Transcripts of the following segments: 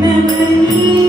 Memory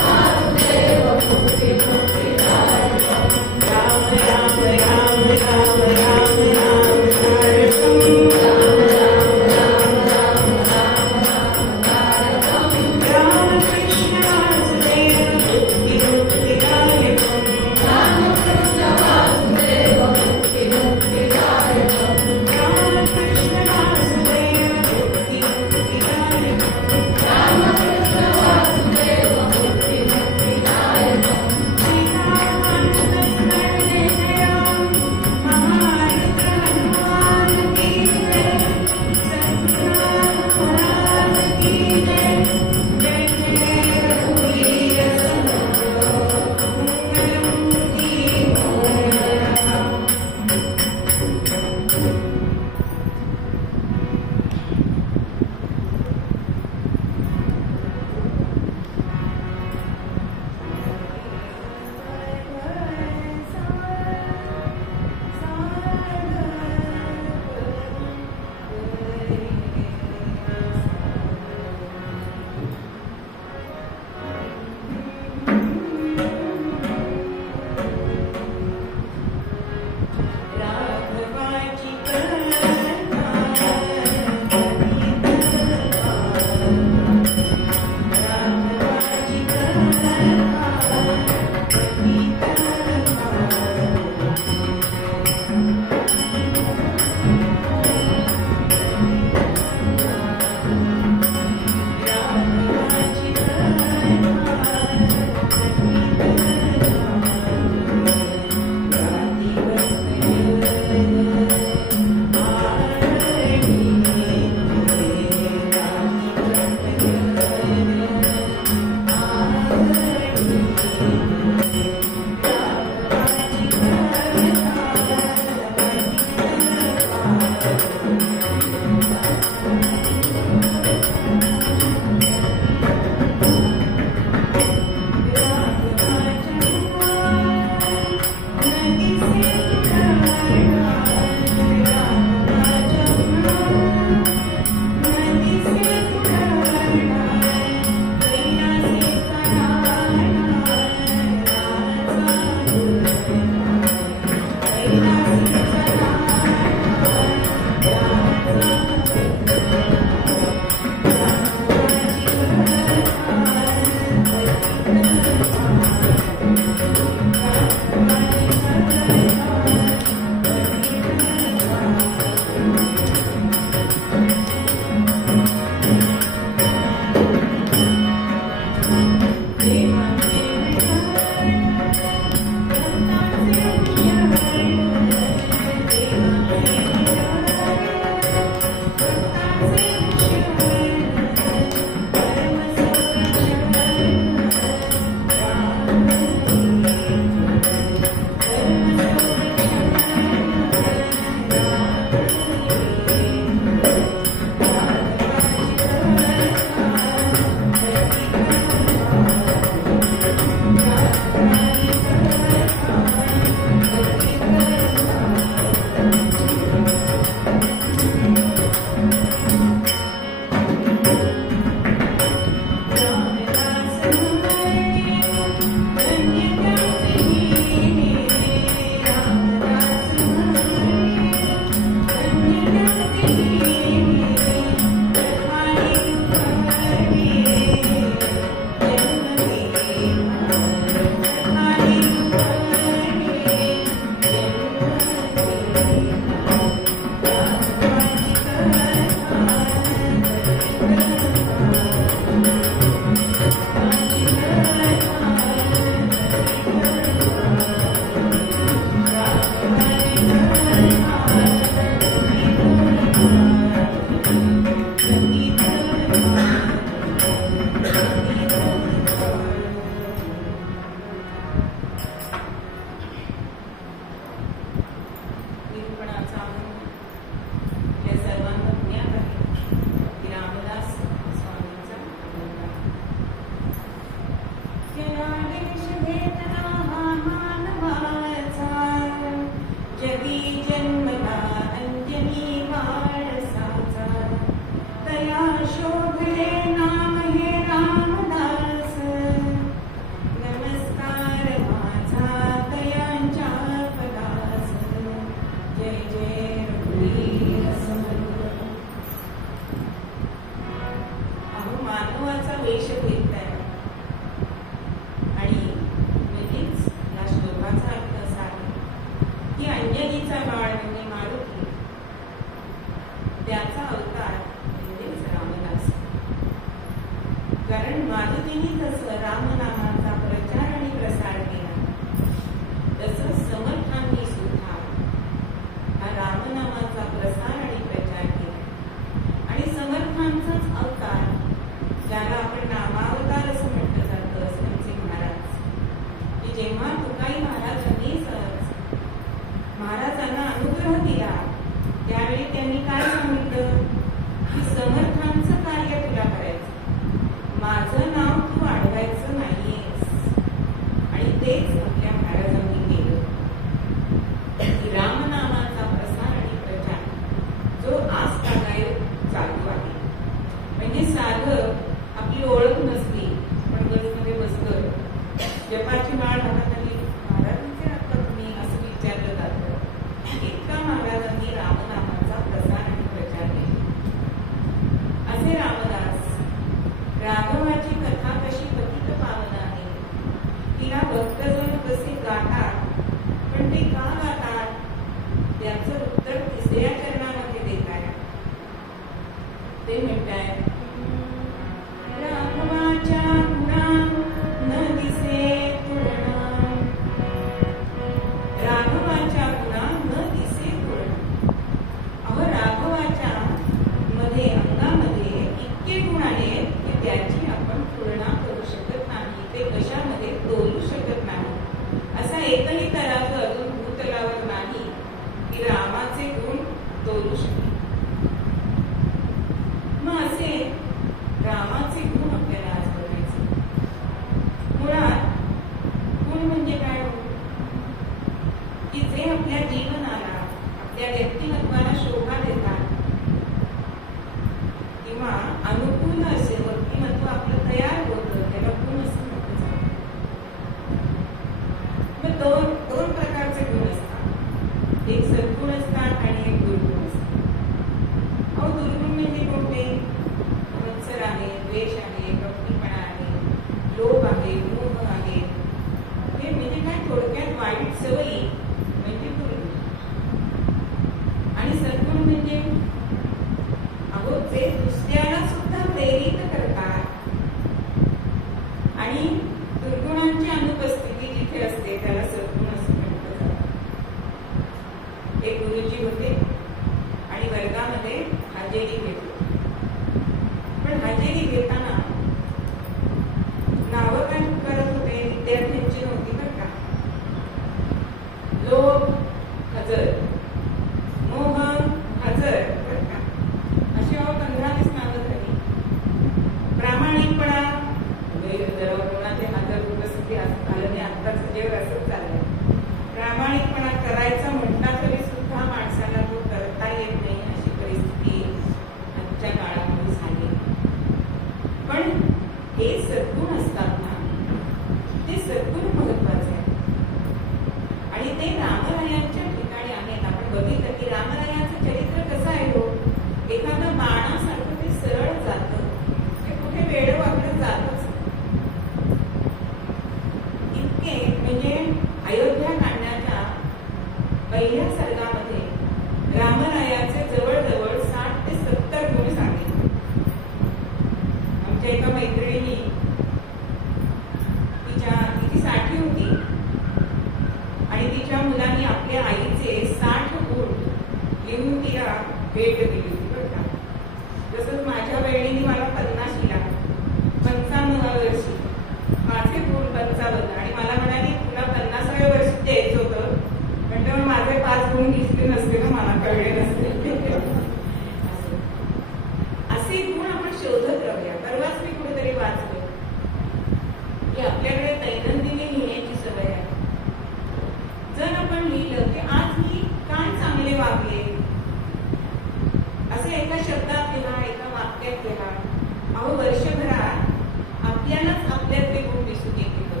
अहो वर्षभरात आपल्यालाच आपल्यातले गुण दिसून येतील.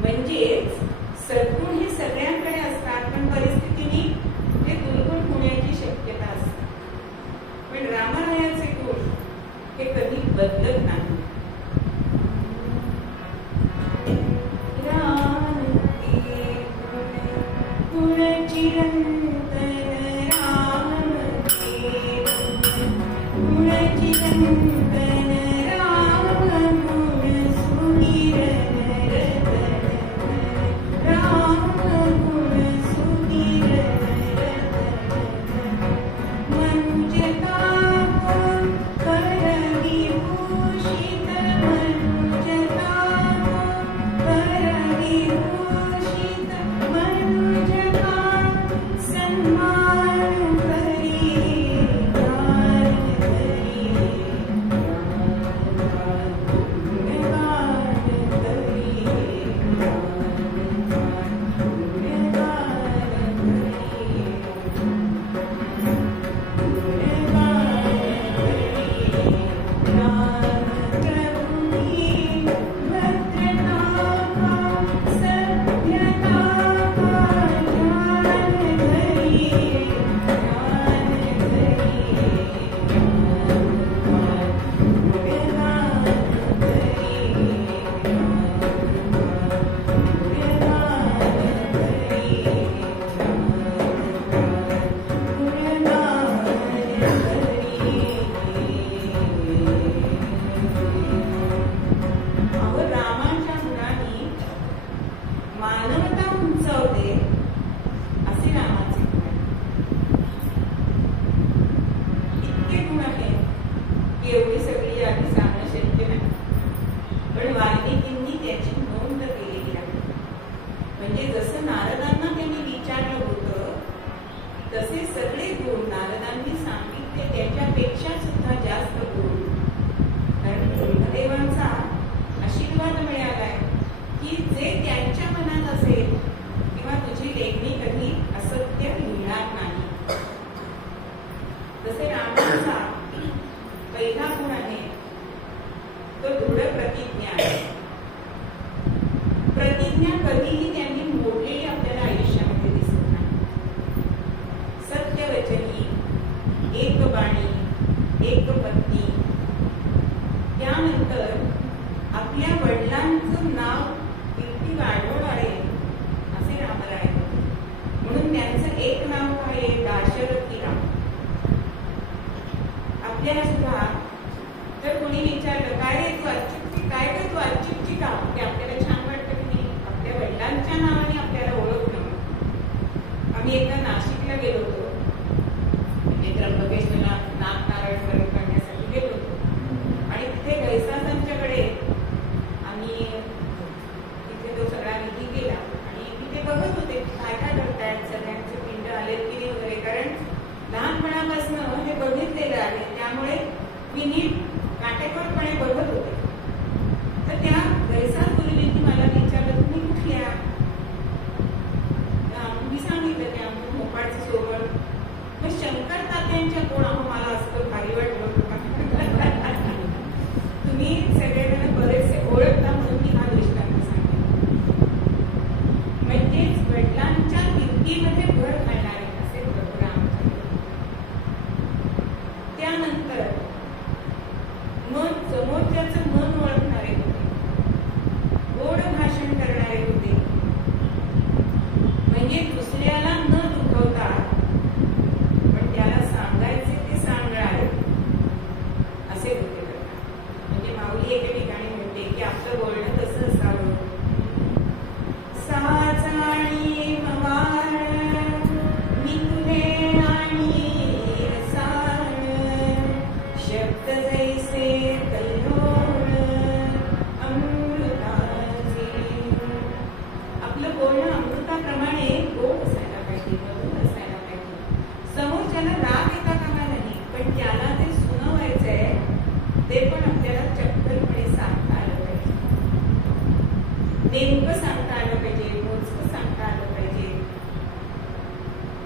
म्हणजेच सद्गुण हे सगळ्यांकडे असतात, पण परिस्थितीने ते दुर्गुण होण्याची शक्यता असते. पण रामायणाचे गुण हे कधी बदलत नाही.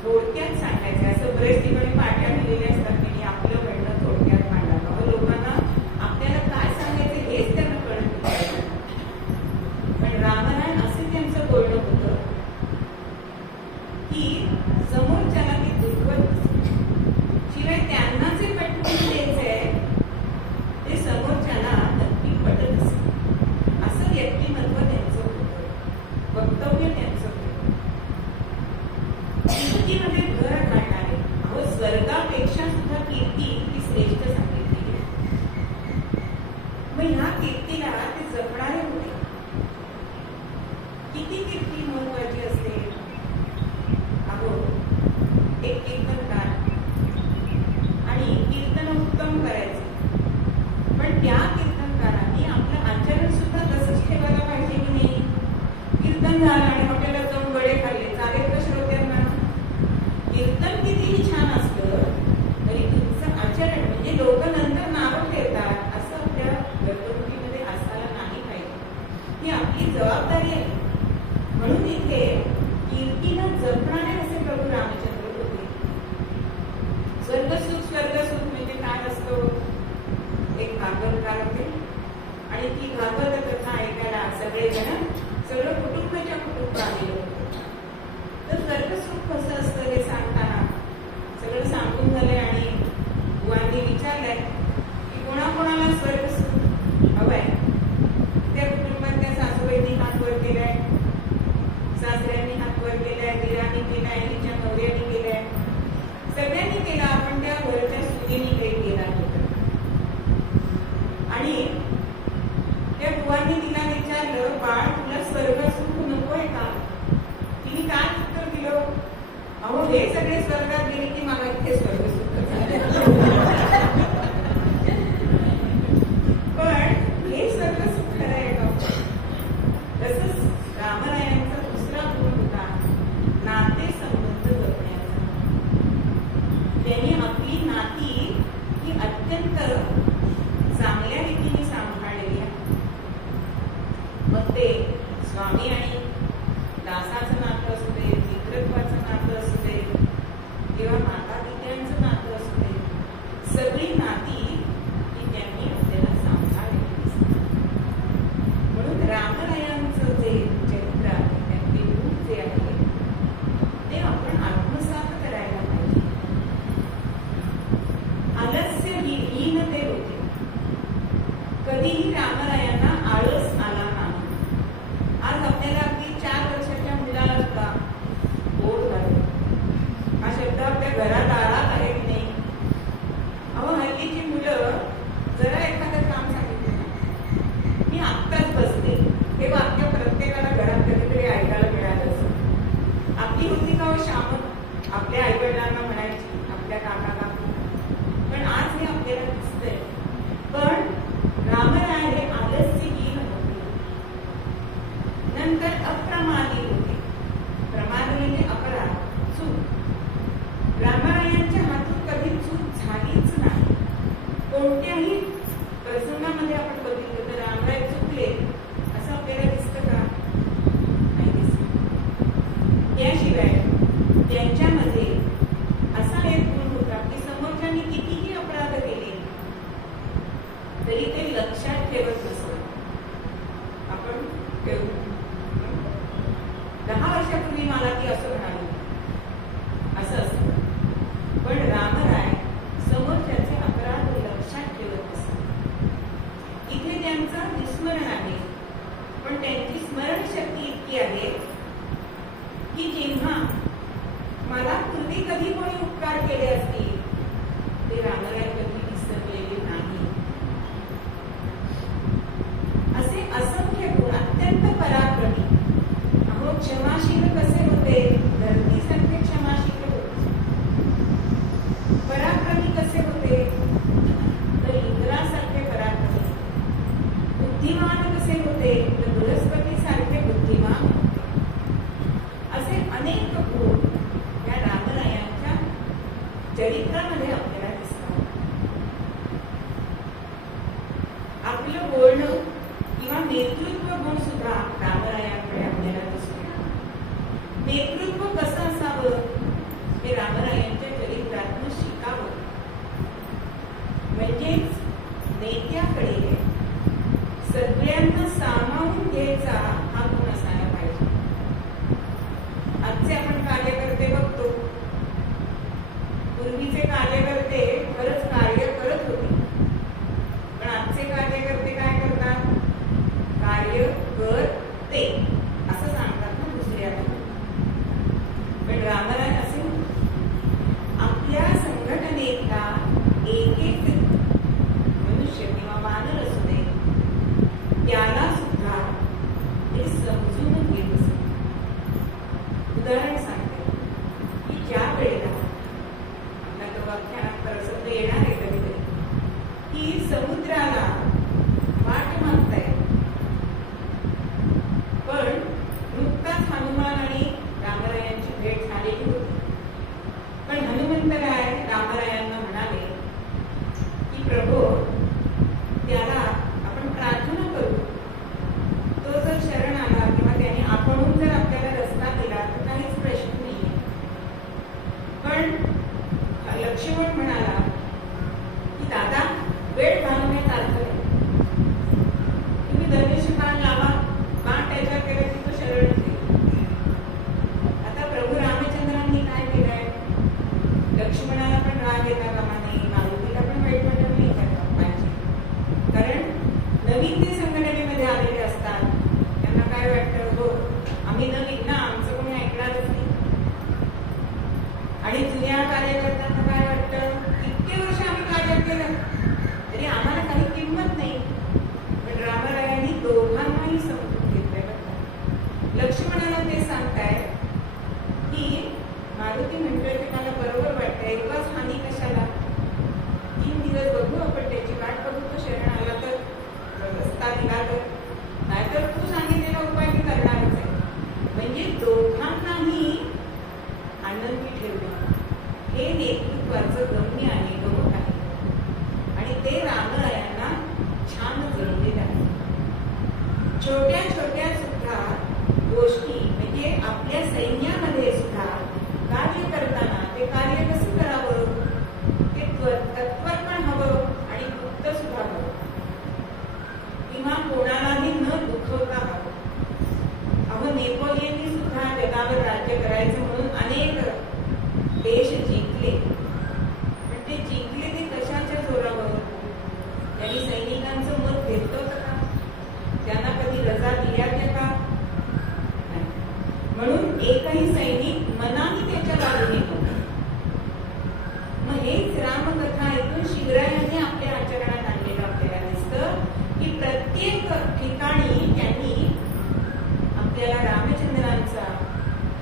थोडक्यात सांगायचं असं बरेच ठिकाणी पाट्या दिलेल्या असतात की आपलं म्हणणं थोडक्यात मांडावं. लोकांना मग ह्या कीर्तीला ते जपणारे होते. किती कीर्ती महत्वाची असते. अहो, एक कीर्तनकार आणि कीर्तन उत्तम करायचं, पण त्या कीर्तनकारांनी आपलं आचरण सुद्धा तसंच ठेवायला पाहिजे की नाही. कीर्तन झालं आणि आपल्याला जाऊन गळे खाल्ले, चालेल का श्रोत्यांना? कीर्तन कितीही छान असलं तरी तुमचं आचरण म्हणजे लोक नंतर नावं ठेवतात असं आपल्या वर्तणुकीमध्ये असायला नाही पाहिजे. ही आपली जबाबदारी आहे. म्हणून इथे कीर्तीला जपणारे असे प्रभू रामचंद्र होते. स्वर्गसुख म्हणजे काय असतो. एक भागवतकार होते आणि ती भागवत कथा ऐकायला सगळेजण सगळं कुटुंबाच्या कुटुंब आलेलं होतं. तर स्वर्गसुख कसं असतं हे सांगताना सगळं सांगून झालंय आणि बुवांनी विचारलंय की कोणाकोणाला स्वर्गसुख हवंय. त्या कुटुंबातल्या सासूबाईंनी हात वर केलाय, सासऱ्यांनी हात वर केलाय, दिरांनी केलाय, हिच्या नवऱ्याने केलाय, सगळ्यांनी केला. आपण त्या घरच्या सुनेनी काही केला नव्हतं. आणि त्या बुवांनी तिला विचारलं, बाळ तुला स्वर्गसुख नकोय का? तिने काय उत्तर दिलं, अहो हे सगळे स्वर्गात गेले की मला इथे स्वर्गसुख झालं. पण हे स्वर्गसुख खरं आहे का? तसंच रामरायांचा दुसरा गुण होता नाते संबंध जपण्याचा. त्यांनी आपली नाती ही अत्यंत चांगल्या रीतीने सांभाळलेली आहे. मग ते स्वामी आणि दासाचं नातं असू दे, मित्रत्वाचं नातं असू दे किंवा माता पित्यांचं नातं असू दे, सगळी नाती ही त्यांनी आपल्याला सांभाळलेली दिसतात. म्हणून रामरायांचं जे चरित्र आहे, त्यांचे रूप जे आहे ते आपण आत्मसात करायला पाहिजे. आलस्यहीन ते होते. कधीही रामरायांना आळस आला नाही. आज आपल्याला अगदी 4 वर्षाच्या मुलाला सुद्धा बोर झाले. हा शब्द आपल्या घरात आलाच आहे की नाही. अहो हल्लीची मुलं जरा एखादं काम सांगितलं ना, मी आत्ताच बसते, हे वाक्य प्रत्येकाला घरात कधीतरी ऐकायला मिळालं असं. आपली होती का शाम आपल्या आईवडिलांना म्हणायची, आपल्या काका काकू, पण आज हे आपल्याला दिसतंय. पण रामराय हे आलस्यहीन होते. नंतर अप्रमादी होते. प्रमाद म्हणजे अपराध, चूक. रामरायांच्या हातून कधी चूक झालीच नाही. कोणत्याही प्रसंगामध्ये आपण बघितलं तर रामराय चुकले असं आपल्याला दिसतं का? नाही दिसत. त्याशिवाय त्यांच्यामध्ये असा एक गुण होता की समोरच्याने कितीही अपराध केले तरी ते लक्षात ठेवत नसत. आपण 10 वर्षापूर्वी मला ती असं म्हणाली असं असतं. पण रामराय समोरच्याचे अपराध लक्षात ठेवत असत. इथे त्यांचं विस्मरण आहे, पण त्यांची स्मरणशक्ती इतकी आहे की जेव्हा मला पूर्वी कधी कोणी उपकार केले असतील ते रामराय कधी विसरलेले नाही. असे असंख्य गुण, अत्यंत पराक्रमी. अहो क्षमाशील कसे होते, धरतीसारखे क्षमाशील होते. पराक्रमी कसे होते, तर इंद्रासारखे पराक्रमी. बुद्धिमान कसे होते, तर बृहस्पतीसारखे बुद्धिमान. असे अनेक गुण या रामरायांच्या चरित्रामध्ये आपल्याला दिसतात. आपलं बोलणं किंवा नेतृत्व गुण सुद्धा रामरायांकडे आपल्याला दिसतो. नेतृत्व कसं असावं हे रामरायांच्या चरित्रातून शिकावं. म्हणजेच नेत्याकडे सगळ्यांना सामावून घ्यायचा हा गुण असायला पाहिजे. आजचे आपण कार्यकर्ते बघतो, पूर्वीचे कार्यकर्ते खरंच कार्य करत होते, पण आजचे कार्यकर्ते काय करतात, कार्य करते असं सांगतात ना दुसऱ्याला. पण रामराय असे आपल्या संघटनेतला एक एक मनुष्य किंवा वानर असू दे नवीन ते संघटनेमध्ये आलेले असतात त्यांना काय वाटतं, हो आम्ही नवीन ना, आमचं कोणी ऐकणारच नाही. आणि जुन्या कार्यकर्त्यांना काय वाटतं, इतके वर्ष आम्ही कार्य केलं तरी आम्हाला काही किंमत नाही. पण रामरायांनी दोघांनाही समजून घेतलं. लक्ष्मणाला ते सांगताय की मारुती म्हणतोय की मला बरोबर वाटतंय, एकाच हानी कशाला, 3 दिवस बघू आपण त्याची वाट बघू, तो शरण आला तर रस्ता दिला तर, नाहीतर तू सांगितलेला उपाय मी करणारच आहे. म्हणजे दोघांनाही आनंदी ठेवणं हे नेतृत्वाचं गम्य आहे, गमक आहे. आणि ते रामरायांना छान जमलेलं आहे. छोट्या छोट्या सुद्धा गोष्टी म्हणजे आपल्या सैन्यामध्ये सुद्धा कार्य करताना ते कार्य कसं करावं, ते तत्पर पण हवं आणि गुप्त सुद्धा हवं, किंवा कोणालाही न दुखवता हवं. अहो नेपोलियननी सुद्धा जगावर राज्य करायचं म्हणून अनेक देश जिंकले. पण ते जिंकले ते कशाच्या जोरावर, त्यांनी सैनिकांचं मत घेतलं होतं का, त्यांना कधी रजा दिल्या का? म्हणून एकही सैनिक मनाने त्याच्या बाजूने नव्हता. मग हेच रामकथा ऐकून शिवरायांनी आपल्या आचरणात आणलेलं आपल्याला दिसतं की प्रत्येक ठिकाणी त्यांनी आपल्याला रामचंद्रांचा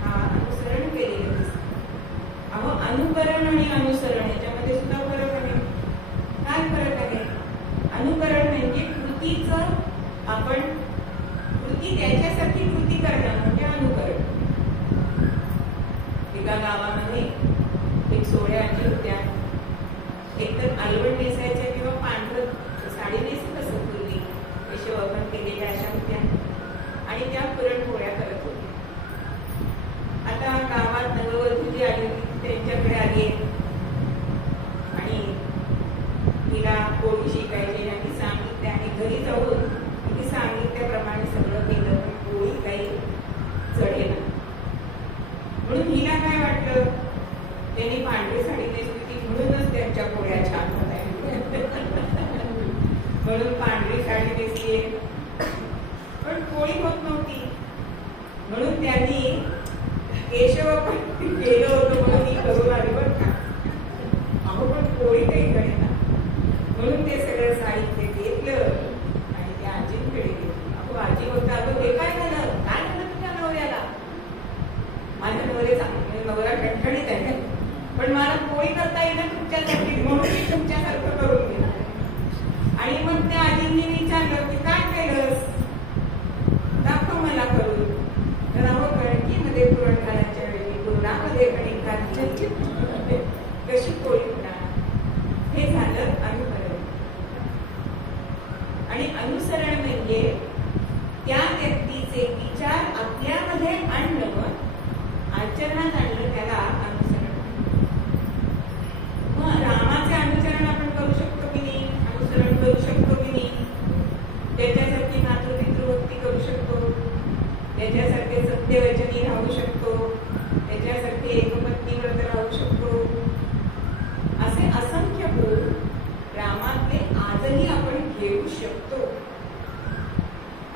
हा अनुसरण केलेलं दिसतं. अहो अनुकरण आणि अनुसरण याच्यामध्ये सुद्धा फरक आहे. काय फरक आहे? अनुकरण म्हणजे कृतीचं आपण कृती त्याच्यासाठी कृती करणं म्हणजे अनुकरण. एका गावामध्ये एक सोहळ्या आजी होत्या, एकतर अलवण नेसायच्या किंवा पांढरं साडी नेसत असत पूर्वी, केशवापन केलेल्या अशा होत्या आणि त्या पुरणपोळ्या करत होत्या. आता गावात नववधू जी आली होती त्यांच्याकडे आली आणि तिला पोळी शिकायची आणि सांगितले आणि घरी जाऊन तिने सांगितल्याप्रमाणे सगळं केलं, पण पोळी काही चढेना. म्हणून हिला काय वाटलं, त्यांनी पांढरी साडी नेसली होती म्हणूनच त्यांच्या पोळ्या छान होत आहेत म्हणून पांढरी साडी नेसली, पण पोळी होत नव्हती. म्हणून त्यांनी केशव केलं होतं म्हणून ही करून आली बरं का. अहो पण पोळी काही कळेना. म्हणून ते सगळं साहित्य घेतलं आणि त्या आजींकडे गेली. अहो आजी होता, अगं हे काय झालं, काय झालं तुझ्या नवऱ्याला? माझ्या नवरा ठणठणीत आहे, पण मला पोळी करता येईल तुमच्यासाठी म्हणून मी तुमच्यासारखं करून गेला. आणि मग त्या आजींनी विचारलं की काय केलंस, दाखव मला करून. तर अहो कणकीमध्ये पुरण घालायच्या वेळी पुरणामध्ये कणिक घातली कशी पोळी होणार, हे झालं अनुकरण. आणि अनुसरण म्हणजे त्या व्यक्तीचे विचार आपल्यामध्ये आणणं, आचरणात आणलं, त्याला अनुसरण. मग रामाचे अनुसरण आपण करू शकतो की नाही, अनुसरण करू शकतो की नाही, त्याच्यासाठी मातृपितृभक्ती करू शकतो, त्याच्यासाठी सत्यवचनी राहू शकतो, त्याच्यासाठी एकपत्नी व्रत राहू शकतो. असे असंख्य गुण रामातले आजही आपण घेऊ शकतो.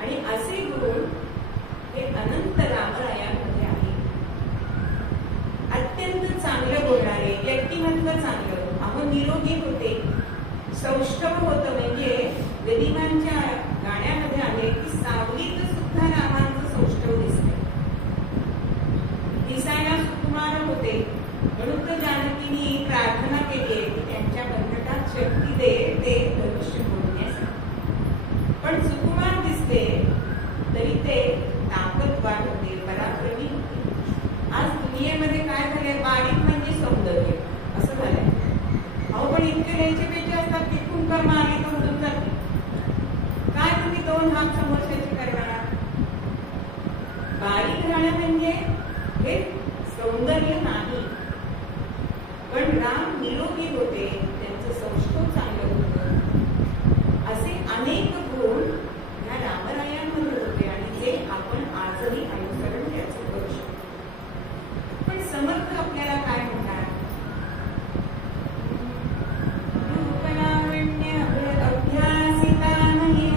आणि असे गुण हे अनंत रामरायांमध्ये आहे. अत्यंत चांगलं बोलणारे, व्यक्तिमत्व चांगलं, अहो निरोगी होते, सौष्ठव होतं. म्हणजे गदिमांच्या गाण्यामध्ये आहे की सावलीत सुद्धा रामांचं सौष्ठव दिसते, दिसायला सुकुमार होते. म्हणून तर जानकीनी प्रार्थना केली की त्यांच्या बंधकात शक्ती दे, ते धनुष्य फोडण्यासाठी. पण सुकुमार दिसते तरी ते ताकदवान होते, पराक्रमी होते. आज दुनियेमध्ये काय झालंय, बारीक म्हणजे सौंदर्य असं झालंय. अहो पण इतके न्यायचे पेचे असतात की कुंकर मारली तर उडून जाते. काय तुम्ही 2 हात समोरच्याचे करणार? बारीक राहणं म्हणजे हे सौंदर्य नाही. पण राम निरोगी होते, त्यांचं सौष्ठव चांगलं होतं. असे अनेक गुण या रामरायांमध्ये होते आणि जे आपण आजही अनुसरण त्याचं करू शकतो. पण समर्थ आपल्याला काय म्हणतात, रूपलावण्य अभ्यासिता नाही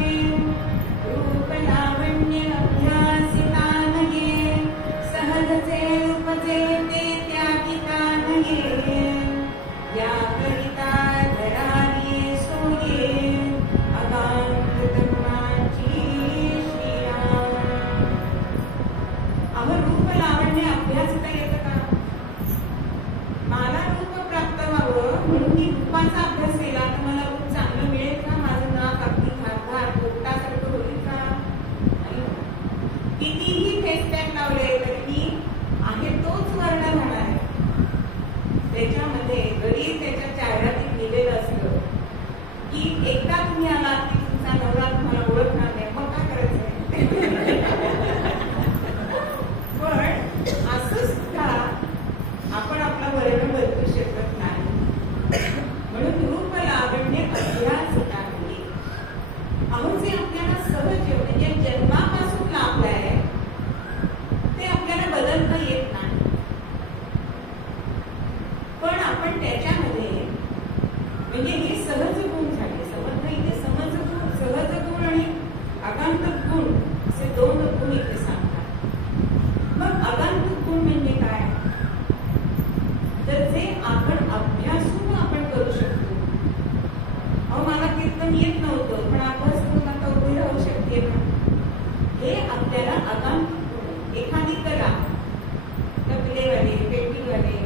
अहो जे आपल्याला सहज म्हणजे जन्मापासून लाभलंय ते आपल्याला बदलता येत नाही, पण आपण त्याच्यामध्ये म्हणजे हे सहज गुण झाले. समज इथे सहज गुण आणि आगंतुक गुण असे दोन गुण इथे सांगतात. मग आगंतुक गुण म्हणजे काय? तर जे आपण अभ्यासून आपण करू शकतो. अहो मला कीर्तन येत नव्हतं पण अभ्यास करून आता उभी राहू शकते ना, हे आपल्याला आगंतुक गुण. एखादी कला तबलेवाले पेटीवाले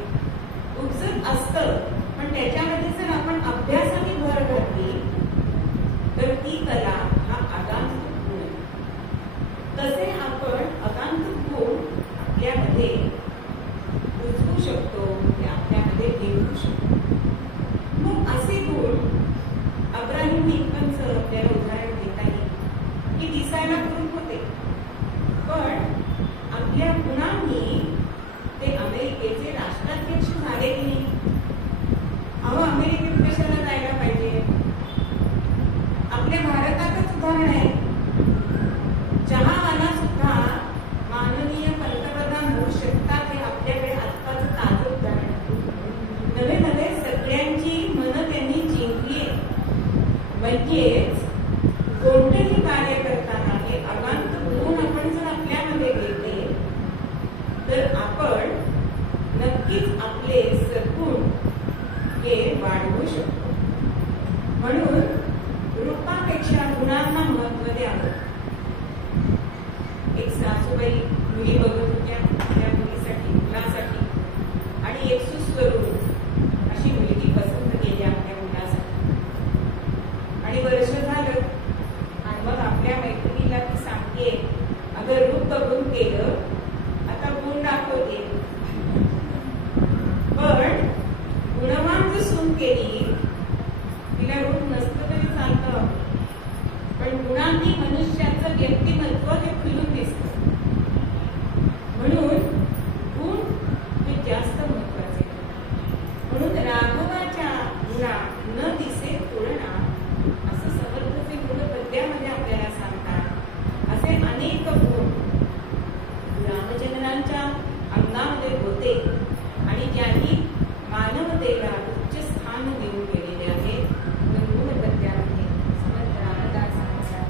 उपजत असतं, पण त्याच्यामध्ये जर आपण अभ्यासाने भर घातली तर ती कला हा आगंतुक गुण. तसे आपण आगंतुक गुण आपल्यामध्ये रुजवू शकतो, ते आपल्यामध्ये घेऊ शकतो. मग असे गुण अब्राहिम लिंकनचं आपल्याला उदाहरण देता येईल की दिसायला कुरूप होते, पण आपल्या गुणांनी ते अमेरिकेचे राष्ट्राध्यक्ष झाले की नाही. अहो अमेरिकेत कशाला जायला पाहिजे? आपल्या भारतातच उदाहरण आहे. चहावाला सुद्धा माननीय पंतप्रधान होऊ शकतात, हे आपल्याकडे आजकाल ताजं उदाहरण आहे. नवे नवे सगळ्यांची मनं त्यांनी जिंकली. म्हणजेच कोणतेही कार्य करताना हे आगंतुक गुण आपण जर आपल्यामध्ये घेतले तर आपण नक्कीच आपले सद्गुण हे वाढवू शकतो. म्हणून रूपापेक्षा गुणांना महत्व द्यावं. एक सासूबाई मुली बघत होत्या त्या मुलासाठी आणि एक सुस्वरूप अशी मुलगी पसंत केली आपल्या मुलासाठी. आणि वर्ष झालं आणि मग आपल्या मैत्रिणीला ती सांगते, अगं रूप बघून केलं, आता गुण दाखवते. पण गुणवान जर सून केली, तिला रूप नसतं तरी चालतं, पण गुणांनी मनुष्याचं व्यक्तिमत्व हे खुलून दिसतं. म्हणून गुण हे जास्त महत्वाचे. म्हणून राघवाच्या गुणा न दिसे तुलना असं समर्थचे गुण पद्यामध्ये आपल्याला सांगतात. असे अनेक गुण रामचंद्रांच्या अंगामध्ये होते आणि ज्यांनी मानवतेला उच्च स्थान देऊन गेलेले आहे. गुण पद्यामध्ये समर्थ रामदास सांगतात,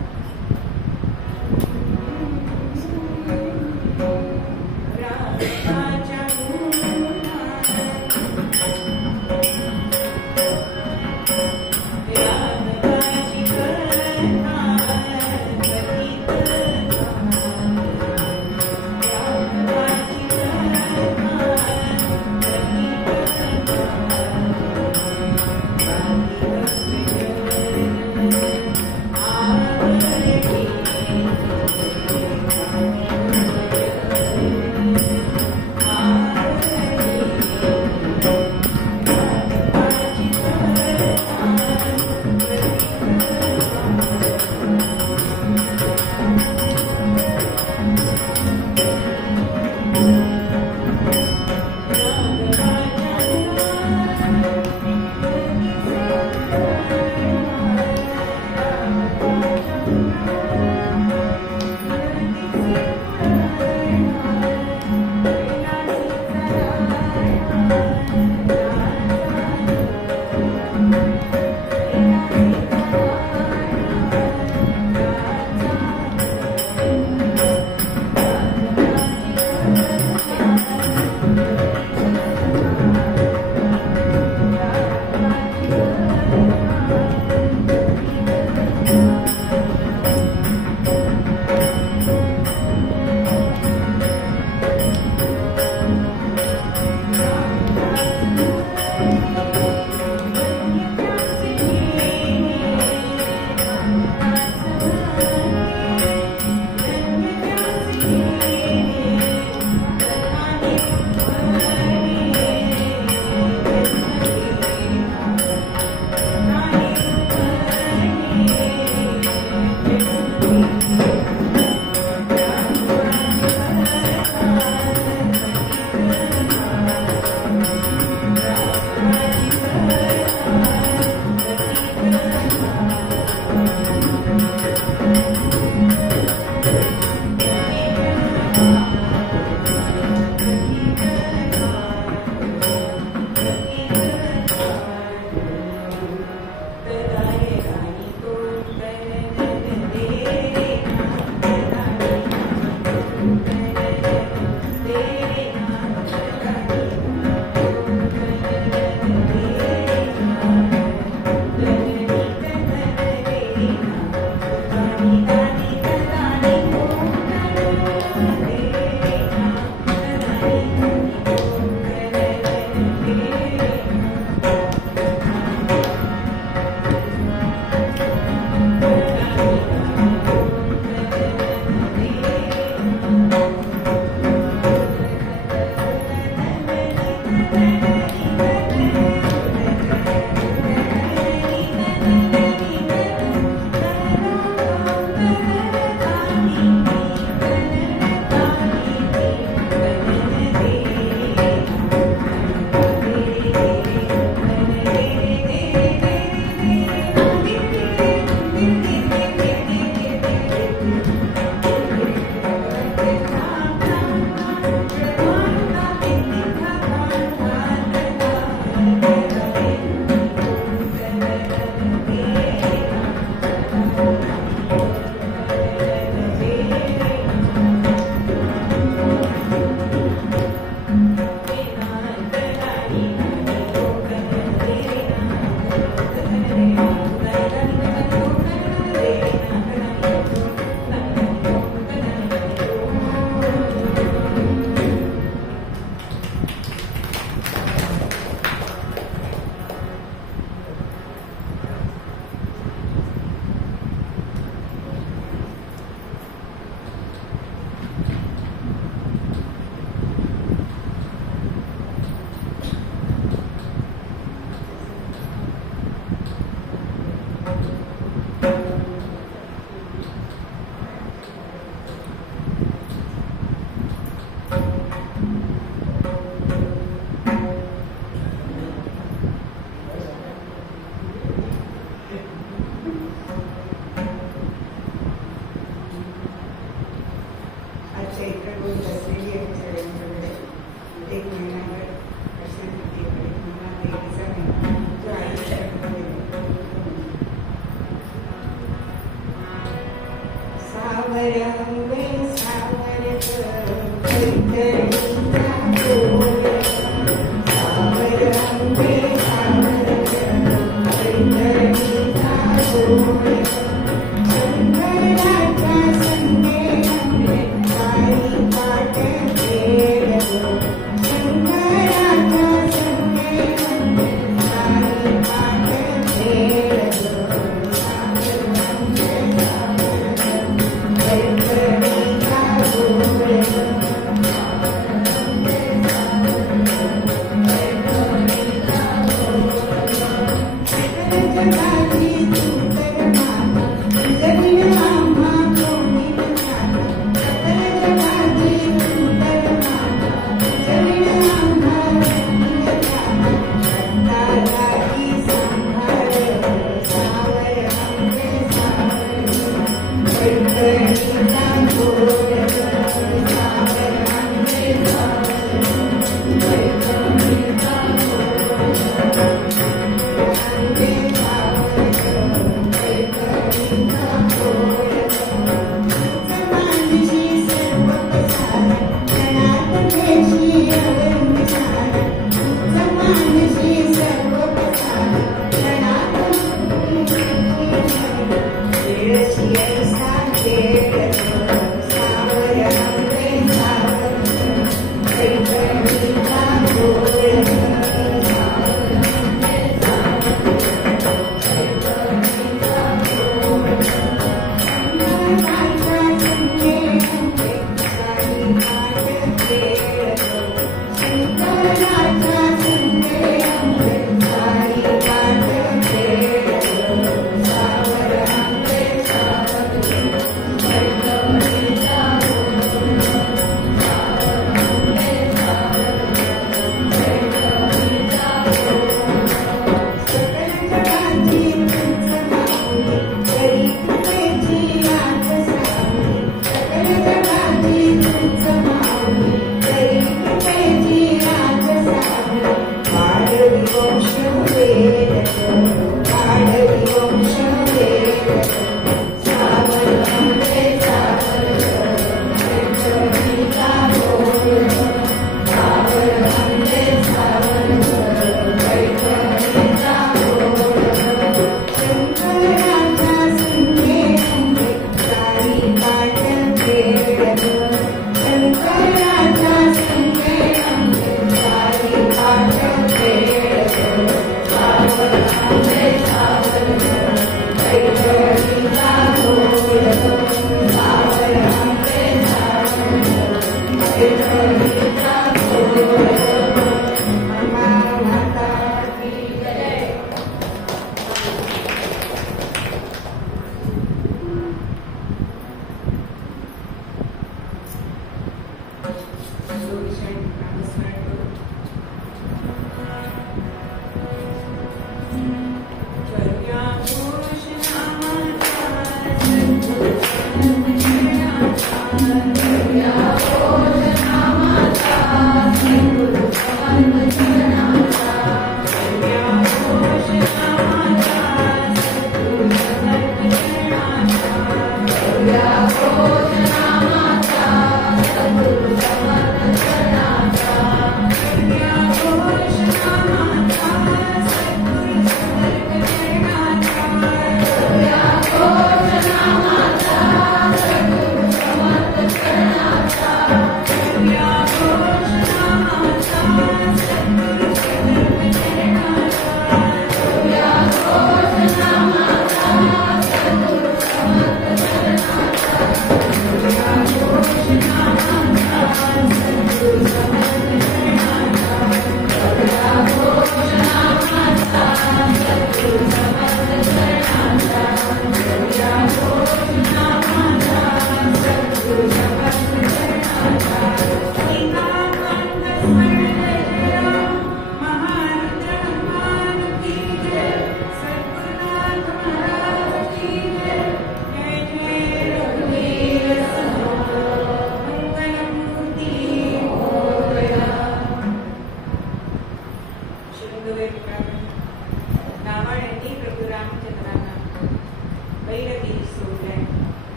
Yes, I did.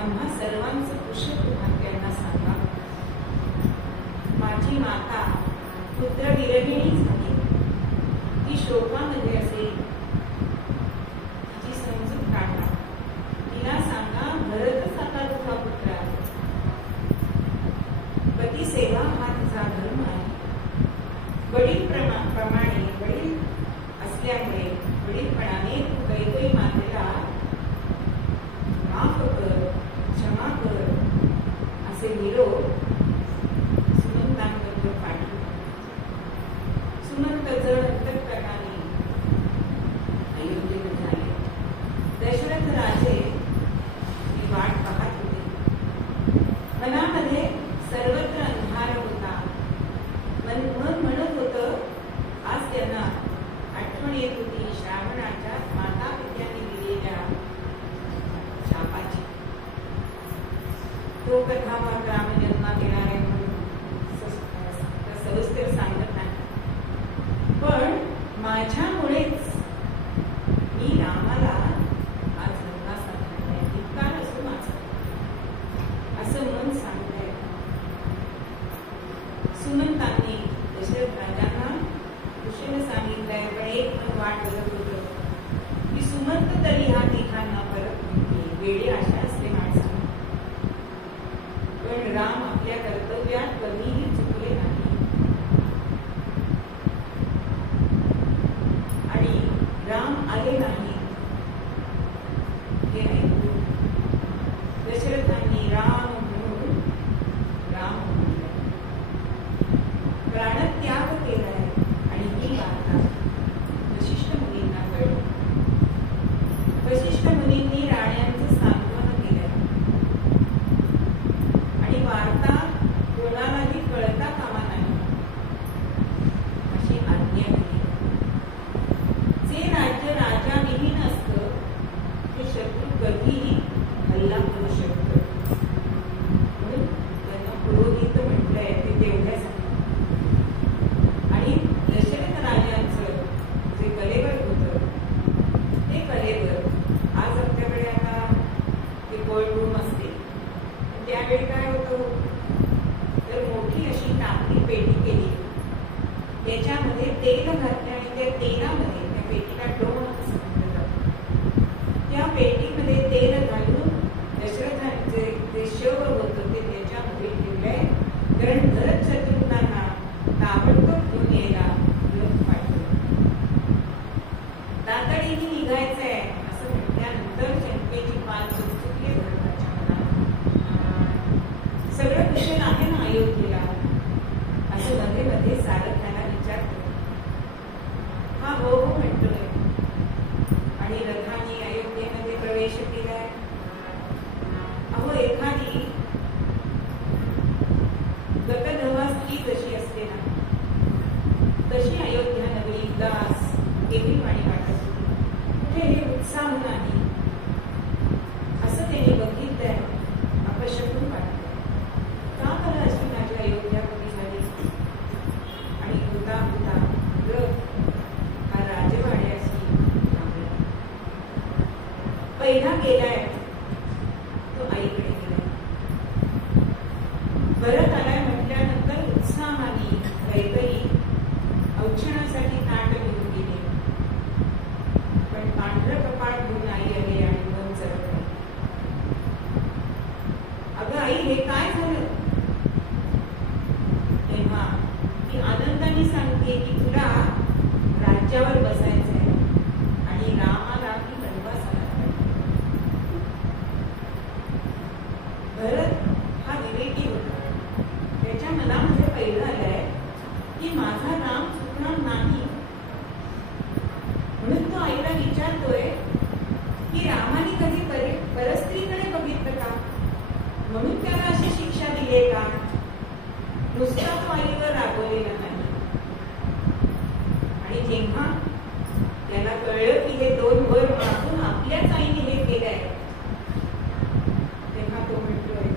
आम्हा सर्वांचं कुशल भाग्यांना सांगा. माझी माता पुत्रविरहिणी झाली. ती शोकामध्ये असेल. तिची समजूत काढा. तिला सांगा भरतच आता तुझा पुत्र आहे. पती सेवा हा तिचा धर्म आहे. वडील प्रमाणे वडील असल्यामुळे वडीलपणाने तू कैकेयी मातेला माफ कर, क्षमा कर असे निरोप सुमंतांबरोबर पाठवले. सुमंत जड अंतःकरणाने अयोध्येत झाले. दशरथ राजे ही वाट पाहत होते. मनामध्ये सर्वत्र अंधार होता. मन म्हणत होतं, आज त्यांना आठवण येत होती श्रावणाच्या माता पित्यांनी दिलेल्या शापाची. तो कथाभाग रामजन्मात येणार आहे म्हणून सविस्तर सांगत नाही. पण माझ्यामुळेच मी रामाला आज नवरास आणलाय. इतका नसतो माझं असं मन सांगतंय. सुमंतांनी दशरथ राजांना कुशल सांगितलंय. पण एक मन वाट बघत होतं की सुमंत तरी हा तिघांना परत म्हणते. वेळी आशा असते माणसाला. पण राम आपल्या कर्तव्यात कधीही चुकले नाही. आणि राम आले नाही हे ऐकून दशरथांनी राम म्हणून राम म्हटलं. प्राणत्याग केलाय. आणि ही वार्ता वशिष्ठ मुनींना कळली. वशिष्ठ मुनींनी राण्यांचं सांत्वन केलं आणि वार्ता कोणालाही कळता कामा नाही अशी आज्ञा दिली. जे राज्य राजाविहीन असतं ते शत्रू कधीही हल्ला करू शकतो. म्हणून त्यांना पुरोहित म्हटलंय ते तेवढ्यासाठी. आणि दशरथ राजांचं जे कलेवर होतं ते कलेवर आज आपल्याकडे आता ते कोल्ड रूम असते. त्यावेळी काय होतं तर मोठी अशी टाकली पेटी केली. त्याच्यामध्ये तेल घातले आणि त्या तेलामध्ये त्या पेटीला डोन असं म्हटलं जातं. त्या पेटीमध्ये तेल घालून दशरथांचे जे शव होतं ते त्याच्यामध्ये ठेवलंय. कारण भरत शत्रुघ्नांना ताबडतोब घेऊन यायला रथ पाठवलं. तातडीने निघायचंय असं म्हटल्यानंतर शंकेची पाल चुकचुकली भरताच्या मनात. सगळं कुशल आहे ना अयोध्येला असं मध्ये मध्ये सारथ्याला विचारतो. हा हो हो म्हणतोय. आणि रथाने अयोध्येमध्ये प्रवेश केलाय. अहो एखादी गतधवा स्त्री कशी असते ना तशी अयोध्या नगरी दास केली पाणी वाटत होती. कुठे हे उत्साह नाही असं त्याने बघितलंय. अपशकुन वाटतंय. का मला अशी माझी अयोध्या कमी झाली. आणि होता होता रथ हा राजवाड्याशी लागला. पहिला गेलाय तो आईकडे गेलाय. भरत आलाय म्हटल्यानंतर उत्साहाने कैकेयी औक्षणासाठी ताट घेऊन गेले. पण पांढरं कपाळ घेऊन आई आले आणि मन चरकले. अगं आई हे काय झालं. तेव्हा ती आनंदाने सांगते की तुला राज्यावर बसायचंय आणि रामाला ती वनवासाला पाठवली. भरत हा विवेकी होता. त्याच्या मनामध्ये पहिलं आलंय की माझा राम चुकणार नाही. म्हणून तो आईला विचारतोय की रामाने कधी परस्त्रीकडे बघितलं का. म्हणून त्याला अशी शिक्षा दिली का. नुसता तो आईवर रागवलेला नाही. आणि जेव्हा त्याला कळलं की हे दोन वर मागून आपल्याच आईने हे केलंय तेव्हा तो म्हणतोय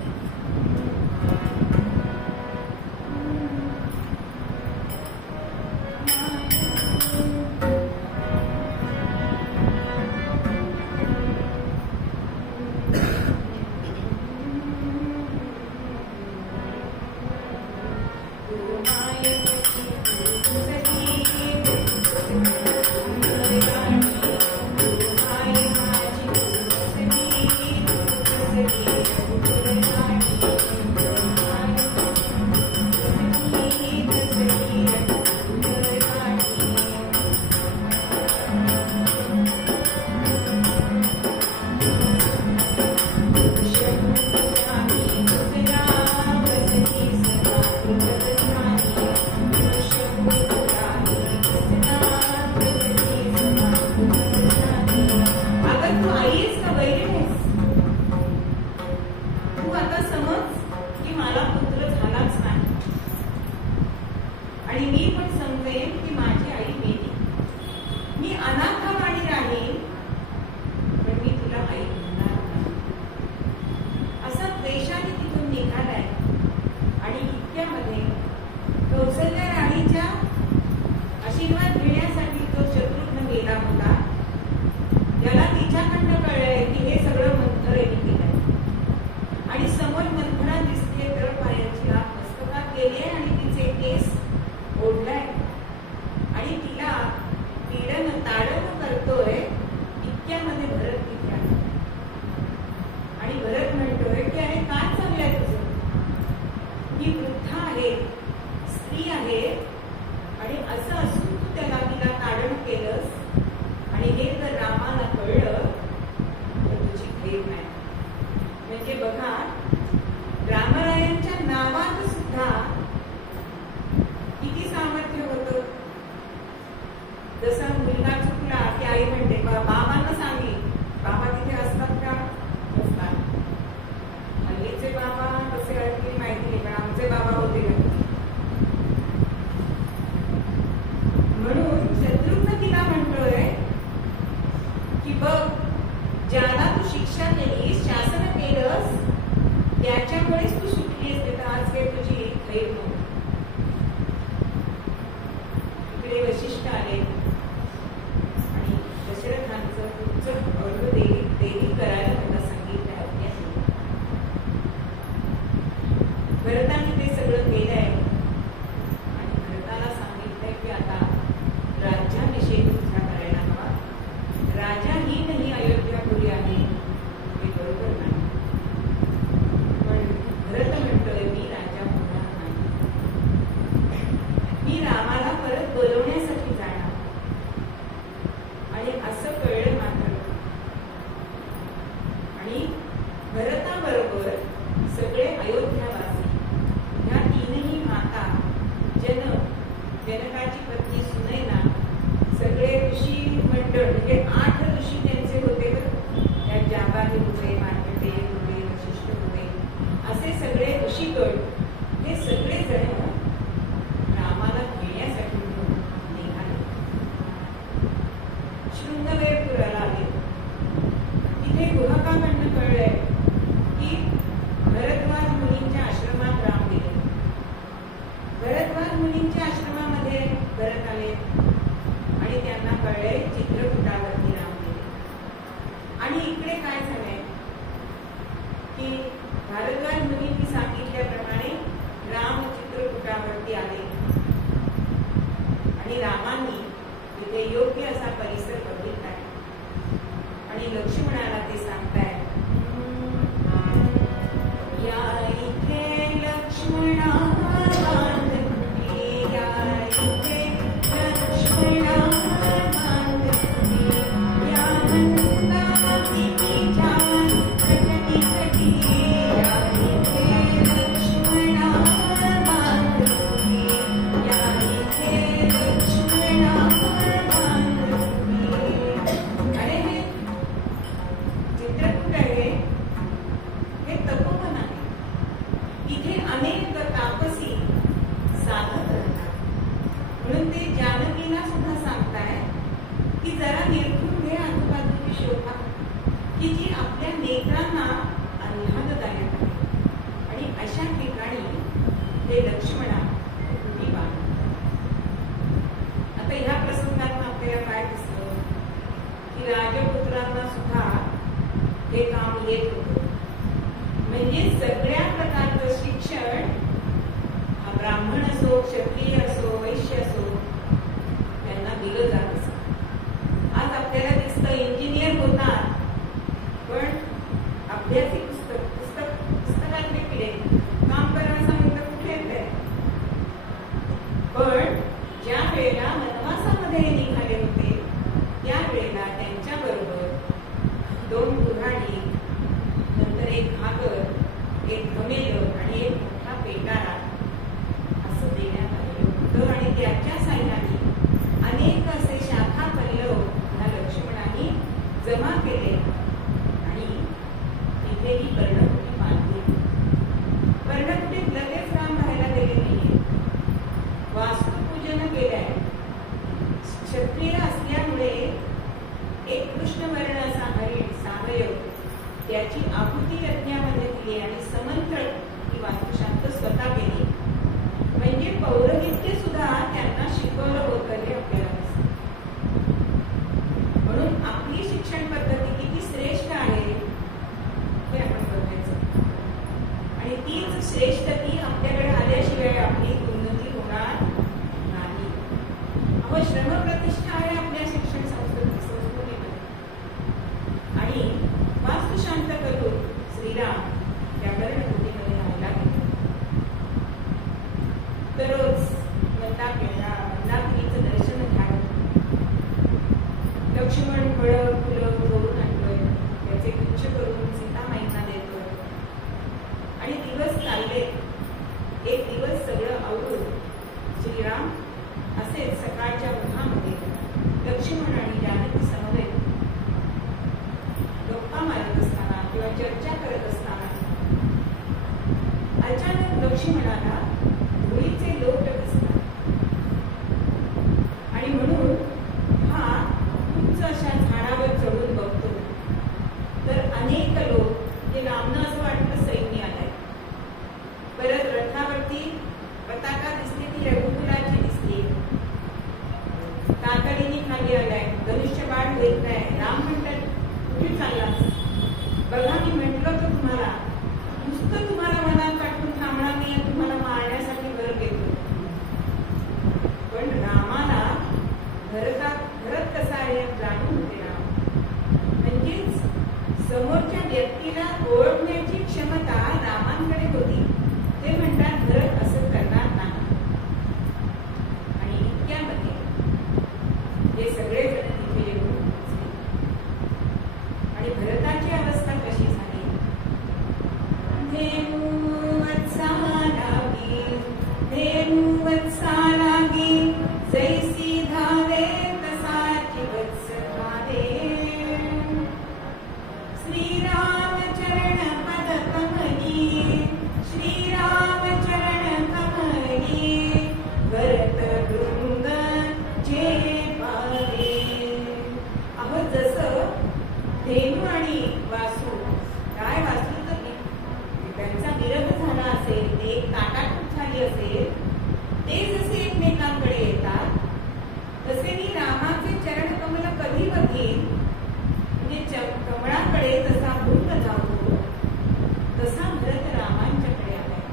याच्यामुळेच तू सुटलीस, नाही तर आज काही तुझी खैर नव्हती. इकडे वशिष्ठ आले आणि दशरथांचं पुढचं अर्ध देवी करायला त्यांना सांगितलं आज्ञा दिली. भरताने ते सगळं केलंय आणि भरताला सांगितलंय की आता राज्याभिषेक तुझा करायला हवा. राजाहीनही अयोध्यापुरी आहे हे बरोबर नाही, पण भरत म्हणतोय मी राजा होणार नाही, मी रामाला परत बोलवण्यासाठी जाणार. आणि असं कळलं मात्र आणि भरताबरोबर सगळे अयोध्यावासी, ह्या तीनही माता, जनकाची पत्नी सुनैना, सगळे ऋषी मंडळ म्हणजे 8 ऋषी त्यांचे होते. त्यात जाबाली होते, मार्कंडेय होते, वशिष्ठ होते, असे सगळे ऋषीगण हे सगळे जण रामाला घेण्यासाठी निघाले. शृंगवेरपुराला आले. तिथे गुहकाकडनं कळलंय की भरद्वाज मुनींच्या आश्रमात राम गेले. भरद्वाज मुनींच्या आश्रमामध्ये भरत आले आणि त्यांना कळलंय चित्रकूटावरती राम गेले. आणि इकडे काय झालंय की भारद्वाज मुनींनी सांगितल्याप्रमाणे राम चित्रकूटावरती आले आणि रामांनी तिथे योग्य असा परिसर बघितलाय आणि लक्ष्मणाला ते सांगताय, या इथे लक्ष्मणा बांधली, या इथे लक्ष्मणा बांधली, या मंदाकिनीच्या कटकी कटी, या इथे लक्ष्मणा बांधली, या इथे लक्ष्मणा बांधली. अरे हे चित्रकूट आहे, हे तपोवन आहे. इथे अनेक तापसी साधक राहतात. म्हणून ते जानकीला सुद्धा सांगताय की जरा निरखून घे आजूबाजूची शोभा, की जी आपल्या नेत्रांना आल्हाददायक आहे. आणि अशा ठिकाणी हे लक्ष्मणा कुटी बांध. आता ह्या प्रसंगात आपल्याला काय दिसतं की राजपुत्रांना सुद्धा हे काम येत होतं. म्हणजे सगळ्या प्रकारचं शिक्षण, ब्राह्मण असो, क्षत्रिय असो, वैश्य असो, त्यांना दिलं जात असं. आज आपल्याला दिसतं इंजिनियर होतात, पण अभ्यासी पुस्तकातले किडे, काम करायला सांगितलं कुठे येतंय. पण ज्या वेळेला वनवासामध्ये निघाले होते त्यावेळेला त्यांच्याबरोबर 2 कुऱ्हाडी, नंतर 1 घागर, 1 घमेलं आणि 1 मोठा पेटारा असं देण्यात आलेलं होतं. आणि त्याच्या साह्याने अनेक असे शाखा पल्लव ह्या लक्ष्मणाने जमा केले आणि तिथे ही पर्णकुटी बांधली. पर्णकुटीत लगेच राम राहायला गेले नाहीये, वास्तुपूजन केलंय. क्षत्रिय असल्यामुळे एक कृष्णवर्ण असा हरिण सावयव त्याची आहुती यज्ञामध्ये दिली आणि समंत्रक ही वास्तुशांत स्वतः केली. म्हणजे पौरोहित्य सुद्धा त्यांना शिकवलं होतं हे आपल्याला दिसतं. म्हणून आपली शिक्षण पद्धती किती श्रेष्ठ आहे हे आपण बघायचं. आणि तीच श्रेष्ठ ती आपल्याकडे आल्याशिवाय आपली उन्नती होणार नाही. श्रमप्रतिष्ठा आहे आपल्या शिक्षण संस्कृतीमध्ये. आणि वास्तुशांत करून श्रीराम त्या पर्णकुटीमध्ये राहायला गेले. दररोज मंदाकिनीचं दर्शन घ्यावं. लक्ष्मण फळं फुलं तोडून आणतोय, त्याचे गुच्छ करून सीतामाईंना देतोय. आणि दिवस चालले. एक दिवस सगळं आवरून श्रीराम असे सकाळच्या उन्हामध्ये लक्ष्मण आणि जानकी समवेत गप्पा मारत असताना किंवा चर्चा करत असताना अचानक लक्ष्मणाला धुळीचे लोट दिसतात. आणि म्हणून हा उंच अशा झाडावर चढून बघतो तर अनेक लोक, जे लांबनं असं वाटतं सैन्य आलंय, परत रथावरती पताका दिसते ती रघुकुलाची दिसते. तातडीने खाली आलाय, धनुष्य बाण घेतलाय. राम म्हणतात कुठे चाललास? बघा मी म्हटलं तर तुम्हाला, नुसतं तुम्हाला मनात वाटून थांबणार नाही, तुम्हाला मारण्यासाठी वर घेतो. पण रामाला भरत कसा आहे जाणून होते राम. म्हणजेच समोरच्या व्यक्तीला ओळखण्याची क्षमता रामांकडे होती. ते म्हणतात भरत असं करणार नाही. आणि इतक्यामध्ये हे सगळे जण तिथे येऊन पोहोचले. आणि भरताची अवस्था कशी झाली? धेनू वत्सा लागी जैसी धावे तसाची वत्स धावे. श्रीराम चरण पद कमली, श्रीराम चरण कमली, भरत डुंग जे पावे. अहो जसं धेनू आणि वासू, काय वासूचं त्यांचा विरह झाला असेल, ते काटाकूट झाली असेल, ते जसे एकमेकांकडे येतात तसे मी रामाचे चरण कमल कधी बघेन, म्हणजे कमळाकडे तसा भूत जातो तसा भरत रामांच्याकडे आलाय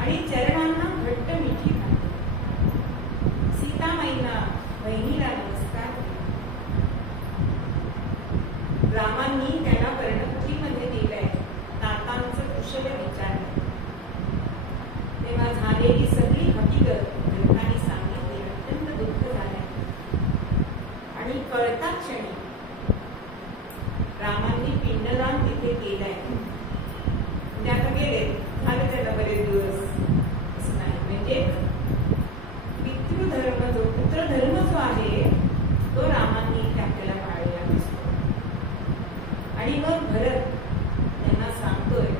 आणि चरणांना घट्ट मिठी घालतो. सीतामाईंना बहिणीला नमस्कार केला. रामांनी त्याला कर्णकुटीमध्ये दिलंय, नातांचं कुशल विचारलं. तेव्हा झालेली सगळी हकीकत भरताने सांगितली. अत्यंत दुःख झालंय. आणि कळता क्षणी रामांनी पिंडदान तिथे केलंय. त्याला गेले, झालं त्याला बरेच दिवस. असं नाही, म्हणजे पितृधर्म जो पुत्रधर्म जो आहे तो रामांनी इथे आपल्याला पाळलेला दिसतो. आणि मग भरत त्यांना सांगतोय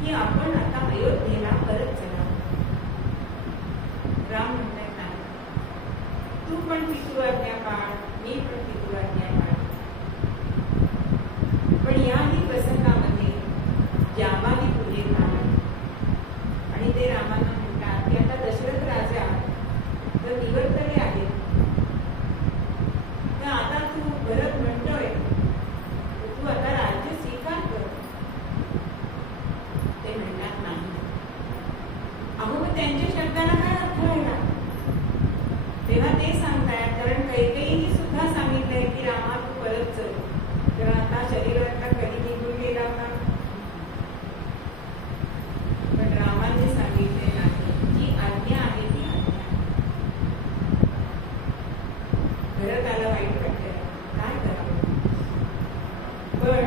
की आपण आता अयोध्येला परत चला. राम म्हणतात नाही, तू पण पितृआज्ञा पाळ, मी पण पितृआज्ञा पाळ. पण याही प्रसंगामध्ये जाबाली पूजेत आला आणि ते रामांना म्हणतात की आता दशरथ राजा तर निवर्तले आहेत, तर आता तू भरत म्हणतोय तू आता राज्य स्वीकार कर. ते म्हणतात नाही. अहो मग त्यांच्या शब्दाला काय अर्थ राहिला? तेव्हा ते सांगतायत, कारण कैकेयीने सुद्धा सांगितलंय की रामा तू परत चल. तर आता शरीरातला कधी निघून गेला होता, पण रामाने सांगितले नाही. जी आज्ञा आहे ती आज्ञा. भरताला वाईट वाटलं, काय करावं? पण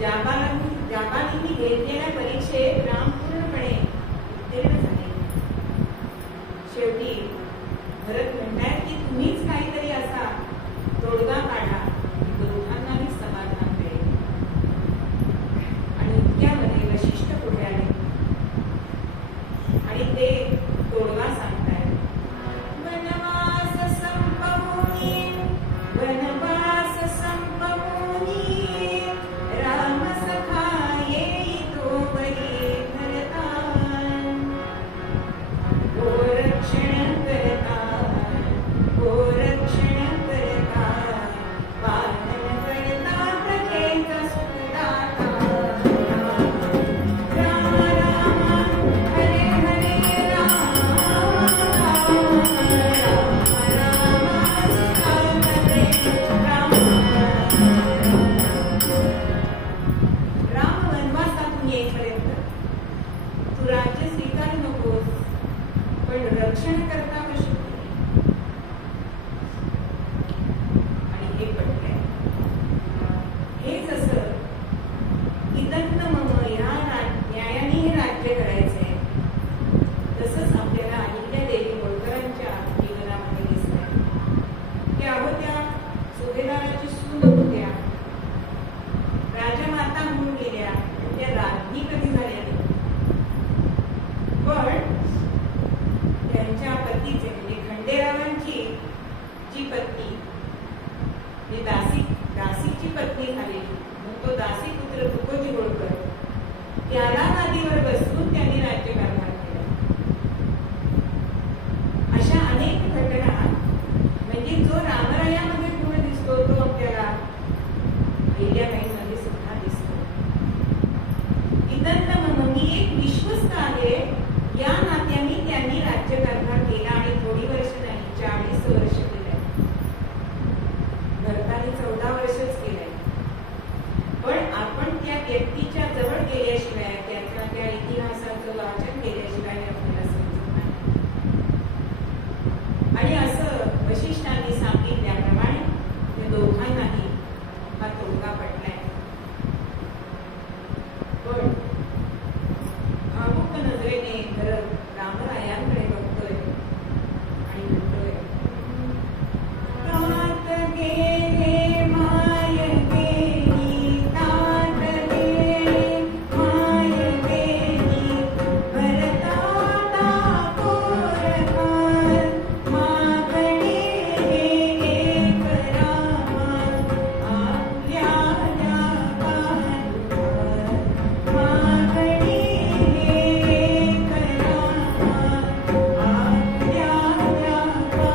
जाबालींनी घेतलेल्या परीक्षेत राम पूर्णपणे उत्तीर्ण झाले. शेवटी भरत म्हणतात की तुम्हीच काहीतरी असा तोडगा काढा, दोघांनाही समाधान मिळेल. आणि इतक्यामध्ये वशिष्ठ पुढे आले आणि ते तोडगा सांगतायत. वनवास संपवूनी, वनवास संपवूनी, राम सखा येई तोवरी भरतान. गोरक्षण करतान, गोरक्षण करतान, पालन करता प्रजेचा सुखदाता. राम राम हरे हरे राम, राम राम हरे राम. राम वनवासातून येईपर्यंत तू राज्य स्वीकारू नकोस, पण रक्षण करता कशी? आणि हे पटलंय. हे जसं इदंत मम या न्यायाने हे राज्य करायचंय, तसंच आपल्याला अहिल्यादेवी होळकरांच्या जीवनामध्ये दिसतंय की अहो त्या सुभेदाराची सून होत्या, राजमाता होऊन गेल्या, त्या राज्ञी कधी झाल्या नाही. पण त्यांच्या पतीचे म्हणजे खंडेरावांची जी पत्नी, जी दासीची पत्नी झाली, तो दासी पुत्र तुकोजी होळकर, त्याला गादीवर बसवून त्यांनी राज्यकारभार आणि जो रामरायामध्ये गुण दिसतो तो आपल्याला अहिल्याबाईंमध्ये सुद्धा दिसतो. इदंतमम, मी एक विश्वस्त आहे या नात्याने त्यांनी राज्यकारभार केला आणि थोडी वर्ष नाही 40 वर्ष केले. भरताने 14 वर्षच केलंय. पण आपण त्या व्यक्तीच्या जवळ गेल्याशिवाय, त्याच्या त्या इतिहासाचं वाचन केल्याशिवाय आपल्याला समजत नाही. आणि असं वशिष्ठांनी सांगितल्याप्रमाणे त्या दोघांनाही हा तोडगा पडलाय. पण भावुक नजरेने भरत रामरायांकडे बघतोय आणि म्हणतोय, तात गेले माय गेली, तात गेले माय गेली, भरता कोरकार मागणे एक रामा, आपल्या पादुका मागणे एक रामा, आपल्या पादुका.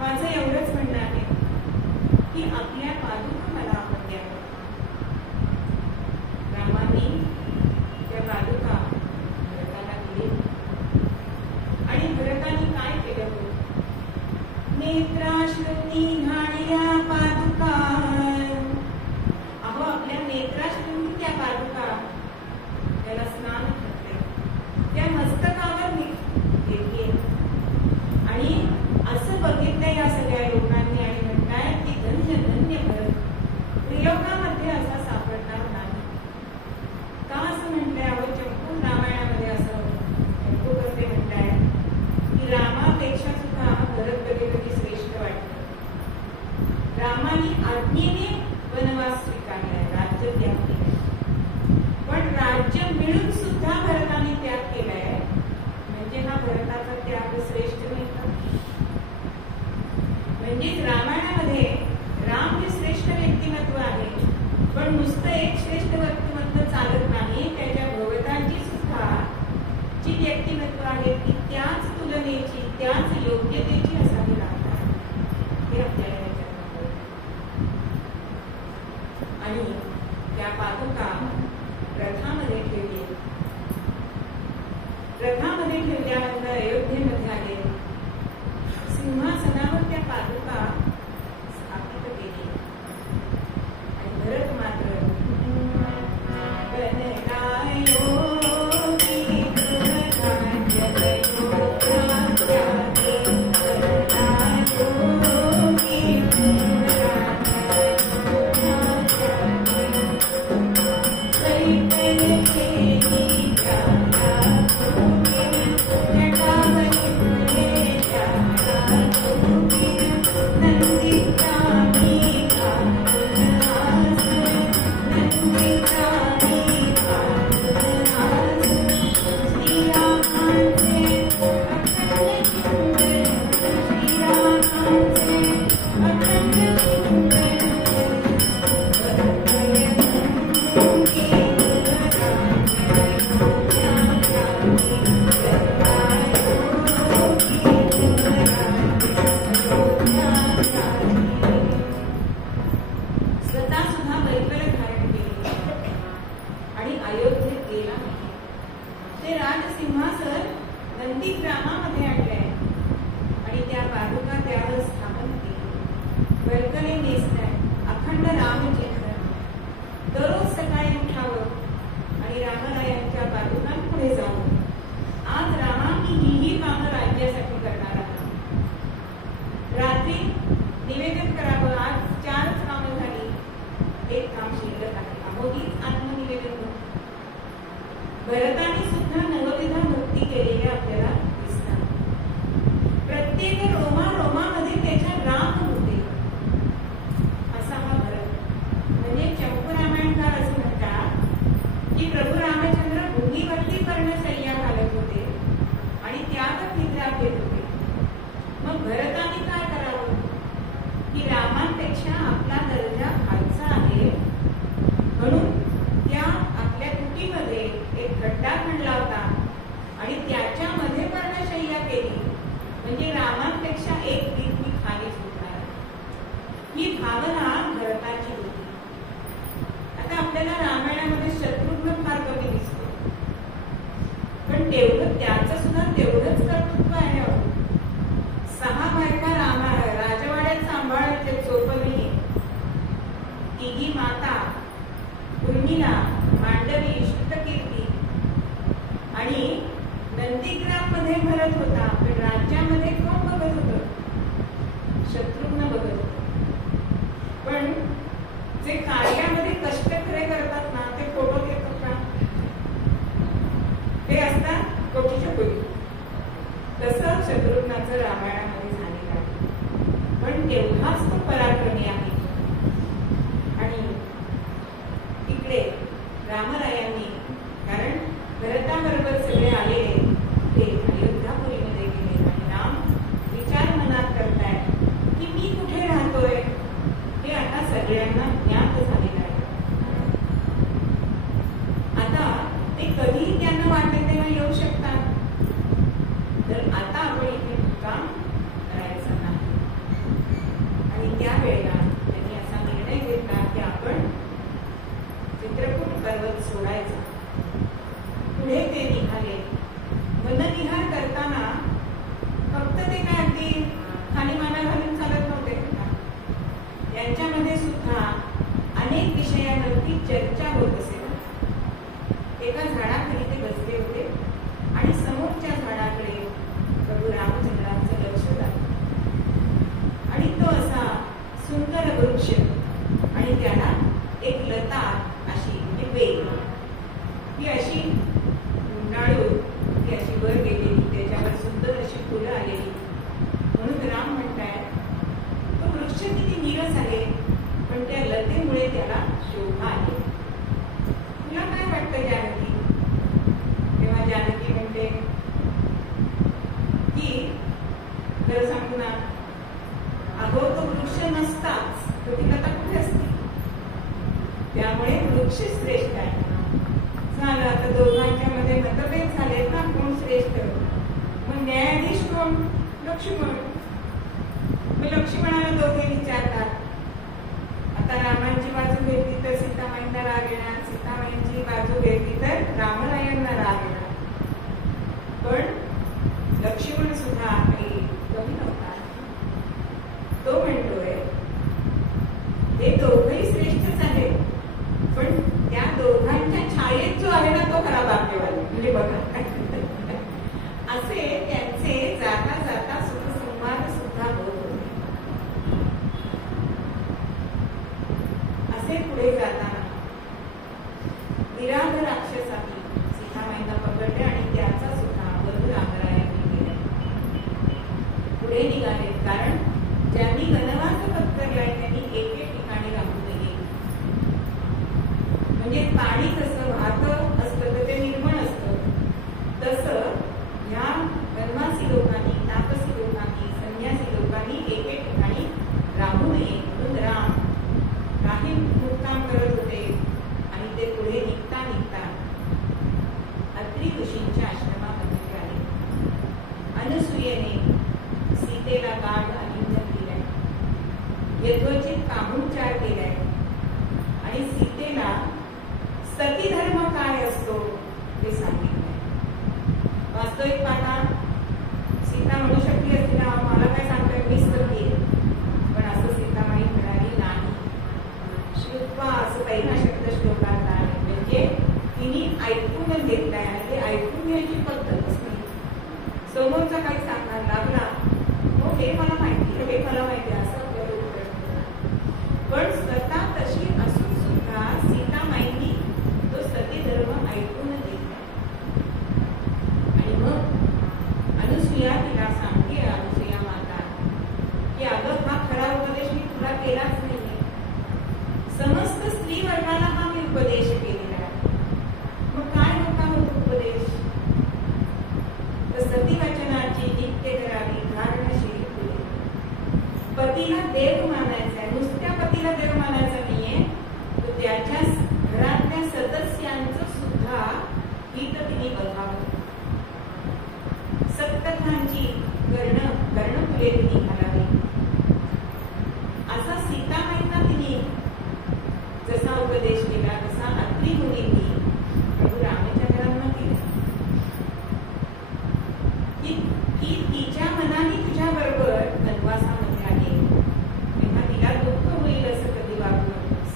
माझं एवढंच म्हणणं आहे की आपल्या पादुका मला आपण द्यावं. रामांनी त्या पादुका भरताला दिली आणि भरताने काय केलं? नेत्राश्रुती घाणल्या पादुका. अहो, आपल्या नेत्राश्रुती त्या पादुका त्याला स्नान घातले, त्या मस्तकावर घेतली आणि असं बघितलं या सगळ्या लोकांनी आणि म्हणताय की धन्य धन्य भरत, त्रिलोकामध्ये असा सापडणार नाही. का असं म्हणताय? अहो, चंपू रामायणामध्ये असं चंपू करते म्हणताय की रामापेक्षा सुद्धा भरत कधी कधी श्रेष्ठ वाटतं. रामाने आज्ञेने वनवास स्वीकारलाय, राज्य त्याग केलाय. पण राज्य मिळून सुद्धा भरताने त्याग केलाय, म्हणजे हा भरताचा त्याग श्रेष्ठ नाही का? म्हणजेच रामायणामध्ये राम हे श्रेष्ठ व्यक्तिमत्व आहे. पण नुसतं एक श्रेष्ठ व्यक्तिमत्व चालत नाही, त्याच्या भोवताची सुद्धा जी व्यक्तिमत्व आहे ती त्याच तुलनेची, त्याच योग्यतेची असावी लागतात. हे आपल्याला याच्यात कळतं. आणि त्या पादुका रथामध्ये ठेवली. रथामध्ये ठेवल्यानंतर अयोध्येमध्ये आले. सिंहासनावर त्या पादुका स्थापित केली आणि भरत मात्र भरताने सुद्धा नवविध भक्ती केलेल्या आपल्याला दिसतात. प्रत्येक रोमारोमामध्ये त्याच्या राम होते असा हा भरत. म्हणजे चंपू रामायणकार असं म्हणतात की प्रभू रामचंद्र भूमीवरती कर्णशय्या घालत होते आणि त्यावर निद्रा घेत होते. मग भरताने काय करावं की रामांपेक्षा आपला दर्जा खालचा आहे म्हणून त्या आपल्या कुटीमध्ये एक खड्डा खणला तिघी माता उर्मिला, मांडवी, श्रुतकीर्ती आणि नंदीग्राम मध्ये भरत होता, पण राज्यामध्ये कोण बघत होतं? शत्रुघ्न बघत होता. पण जे कार्यामध्ये कष्ट खरे करतात ना ते फोटो घेतात का? ते असतात कोटीच्या कोटी. तसं शत्रुघ्नाचं रामायणामध्ये झालेलं आहे. पण तेवढाच तो पराक्रमी आहे. आणि इकडे रामरायांनी, कारण भरताबरोबर सगळे आलेले ते अयोध्यापुरीमध्ये गेले आणि राम विचार मनात करतायत की मी कुठे राहतोय हे आता सगळ्यांना ज्ञात झालेलं आहे. आता ते कधी त्यांना वाटेल तेव्हा येऊ शकतात. तर आता आपण इथे मुक्काम करायचा नाही. आणि त्यावेळेला त्यांनी असा निर्णय घेतला की आपण चित्रकूट पर्वत सोडायचा. पुढे ते निघाले. वनविहार करताना फक्त ते काय अगदी खाली माना घालून चालत नव्हते. यांच्यामध्ये सुद्धा अनेक विषयांवरती चर्चा होत असे. एका झाडाखाली ते बसले होते आणि समोरच्या झाडाकडे प्रभू रामचंद्रांचं लक्ष लागलं. आणि तो असा सुंदर वृक्ष आणि त्याला एक लता अशी म्हणजे वेल ही अशी गुंडाळून ती अशी वर गेलेली, त्याच्यावर सुंदर अशी फुलं आलेली. म्हणून राम म्हणतायत तो वृक्ष किती नीरस आहे, पण त्या लतेमुळे त्याला शोभा आहे. तुला काय वाटतं जानकी? तेव्हा जानकी म्हणते की खरं सांगू ना, अगो तो वृक्ष नसताच तर ती लता कुठे असते? त्यामुळे वृक्ष श्रेष्ठ आहे. झालं आता दोघांच्या मध्ये मतभेद झालेत ना, कोण श्रेष्ठ? मग न्यायाधीश कोण? लक्ष्मण. मग लक्ष्मणाला दोघे विचारतात. आता रामांची बाजू घेतली तर सीतामाईंना राग येणार, सीतामाईंची बाजू घेतली तर रामरायांना राग येणार. पण लक्ष्मण सुद्धा काही कमी नव्हता. तो म्हणतोय हे दोघंही श्रेष्ठच आहेत, पण त्या दोघांच्या छायेत जो आहे ना तो खरा भाग्यवान. म्हणजे बघा असे त्यांचे जाता जाता सुखसंवाद सुद्धा होत होते. असे पुढे जाताना विराग राक्षसाने सीतामाईंना पकडले आणि त्याचा सुद्धा वध रामरायांनी केला. पुढे निघाले, कारण ज्यांनी वनवास पत्करलाय त्यांनी एक एक ठिकाणी राहू नये. म्हणजे पाणी कसं वाहत असतं तर ते निर्मळ असतं, तसं ह्या वनवासी लोकांनी, तापसी लोकांनी, संन्यासी लोकांनी एक एक ठिकाणी राहू नये. म्हणून राम काही मुक्काम करत होते. आणि ते पुढे निघता निघता अत्रि ऋषींच्या आश्रमामध्ये आले. अनुसूयेने सीतेला गाढ आलिंगन दिलंय, यथोचित कामोपचार केलाय आणि सीतेला सती धर्म काय असतो ते सांगितलंय. वास्तविक पाहता सीता म्हणू शकली असती ना, मला काय सांगतोय मीच सती आहे. पण असं सीतामाई म्हणाली नाही. श्रुत्वा असं पहिला शब्द श्लोकात आहे. म्हणजे तिने ऐकून घेतलाय आणि ते ऐकून घ्यायची पद्धतच नाही. समोरचा काही सांगणार लागला हो हे मला माहिती, हे मला माहिती असं आपल्याला उत्तर. पण स्वतः तशी असून सुद्धा सीतामाईंनी तो सती धर्म ऐकून घेतला. आणि मग अनुसूया तिला सांगते, अनुसूया माता की अगं हा खरा उपदेश मी तुला केलाच नाहीये. समस्त स्त्री वर्गाला हा मी उपदेश केलेला आहे. मग काय होता होतो उपदेश? तर सती वचनाची नित्य करावी धारणशील फुले. पतीला देव मानायचा आहे, नुसत्या पतीला देव मानायचा नाहीये, तर त्याच्या घरातल्या सदस्यांचं सुद्धा हित तिने बघावं. सप्तकांची कर्णफुले तिने घालावी. असा सीतामाईंना तिने जसा उपदेश केला तसा अत्रि मुनींनी प्रभू रामचंद्रांना केला की तिच्या मनाने तुझ्या बरोबर वनवासामध्ये आले तेव्हा तिला दुःख होईल असं कधी वागू नकोस.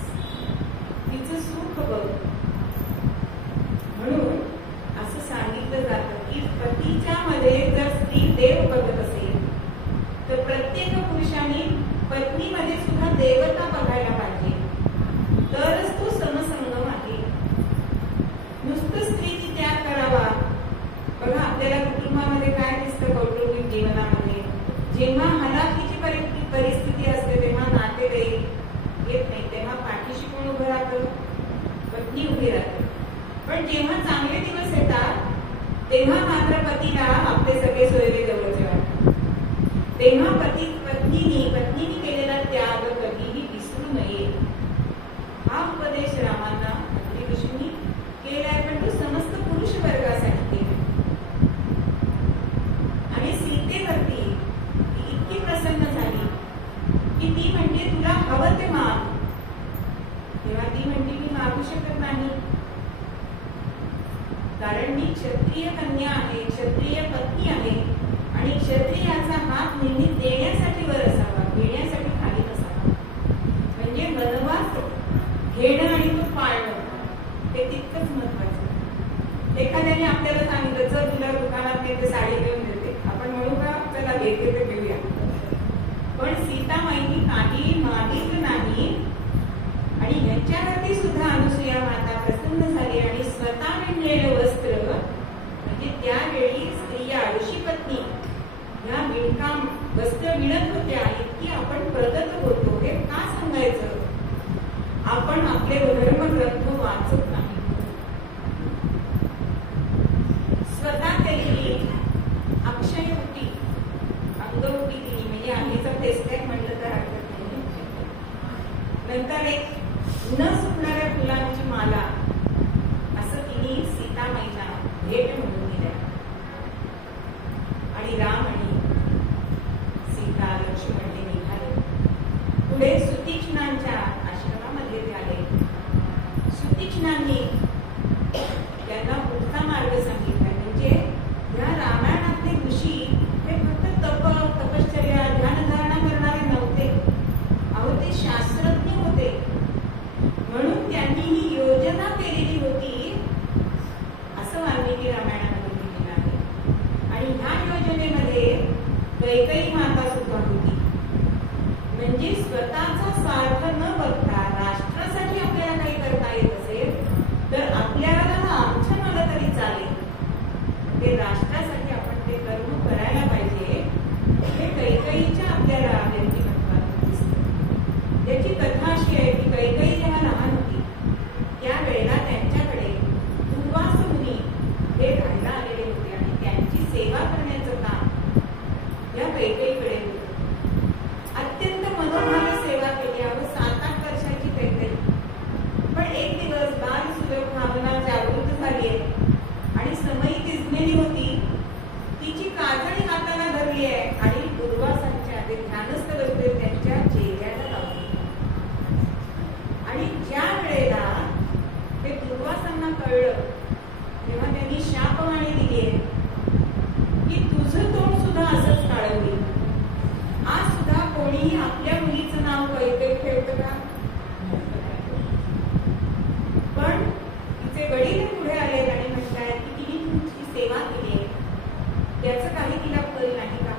ती उभी राहते. पण जेव्हा चांगले दिवस येतात तेव्हा मात्र पतीला आपले सगळे सोयरे जवळचे वाटतात. तेव्हा पत्नीने केलेला त्याग कधीही विसरू नये. हा उपदेश रामांना अग्नी ऋषींनी केलाय, पण तो समस्त पुरुष वर्गासाठी केला. आणि सीतेवरती ती इतकी प्रसन्न झाली की ती म्हणते तुला हवं ते माग. तेव्हा ती म्हणते मी मागू शकत नाही, कारण मी क्षत्रिय कन्या आहे, क्षत्रिय पत्नी आहे आणि क्षत्रियाचा हात नेहमी देण्यासाठी वर असावा, घेण्यासाठी खाली नसावा. म्हणजे वनवास घेणं आणि तो पाळणं हे तितकंच महत्वाचं. एखाद्याने आपल्याला सांगितलं चल तुला दुकानात नेते साडी घेऊन देते, आपण म्हणू का चला घेते ते घेऊया. पण सीतामाईनी काही मागितलं नाही आणि ह्याच्यावरती सुद्धा अनुसूया माता प्रसन्न झाली आणि स्वतः विणलेलं वस्त्र, म्हणजे त्यावेळी स्त्रिया ऋषीपत्नी ह्या विणकाम वस्त्र विणत होत्या. इतकी आपण प्रगत होतो हे का सांगायचं? आपण आपले धर्मग्रंथ वाचत नाही. स्वतः केलेली अक्षयवटी अंगवटी दिली, म्हणजे आम्हीचं फेसपॅक म्हणलं तर हरकत नाही. नंतर एक न सुटणाऱ्या फुलांची माला असं तिने सीतामाईला भेट म्हणून दिल्या. आणि राम आणि सीता लक्ष्मण हे निघाले. पुढे सुतीक्ष्णांच्या आश्रमामध्ये ते आले. सुतीक्ष्णांनी त्यांना पुढचा मार्ग सांगितला. म्हणजे या रामायणातले ऋषी हे फक्त तपश्चर्या ध्यानधारणा करणारे नव्हते, अहो ते शास्त्रज्ञ होते. म्हणून त्यांनी ही योजना केलेली होती असं वाल्मिकी रामायणामध्ये लिहिलेलं आहे. आणि ह्या योजनेमध्ये कैकेयी माता सुद्धा होती. म्हणजे स्वतःचा स्वार्थ न बघता राष्ट्रासाठी आपल्याला काही करता येत असेल तर आपल्याला आमच्या मागं तरी चालेल, ते राष्ट्रासाठी आपण ते कर्म करायला पाहिजे. हे कैकेयीच्या आपल्याला व्यक्तिमत्वात दिसतं. त्याची कथा अशी आहे की कैकेयी जेव्हा लहान होती त्यावेळेला त्यांच्याकडे दुर्वास मुनी हे राहायला आलेले होते आणि त्यांची सेवा करण्याचं काम या कैकेयीकडे होतं. अत्यंत मनोभावे सेवा केली. 7-8 वर्षाची कैकेयी. पण एक दिवस बाल सुयोग भावना जागृत झाली आणि समयी तिजलेली होती. तिची काजळी हाताला धरली आहे आणि दुर्वासांच्या ते ध्यानस्थ बसले त्यांच्या चेहऱ्याला लावली. आणि ज्या वेळेला ते दुर्वासांना कळलं तेव्हा त्यांनी शापवाणी दिली आहे की तुझं तोंड सुद्धा असंच काळं होईल. आज सुद्धा कोणीही आपल्या मुलीचं नाव कैकेयी ठेवतं का? पण तिचे वडील पुढे आले आणि म्हणतात की तिने तुमची सेवा केली आहे त्याचं काही तिला फल नाही का?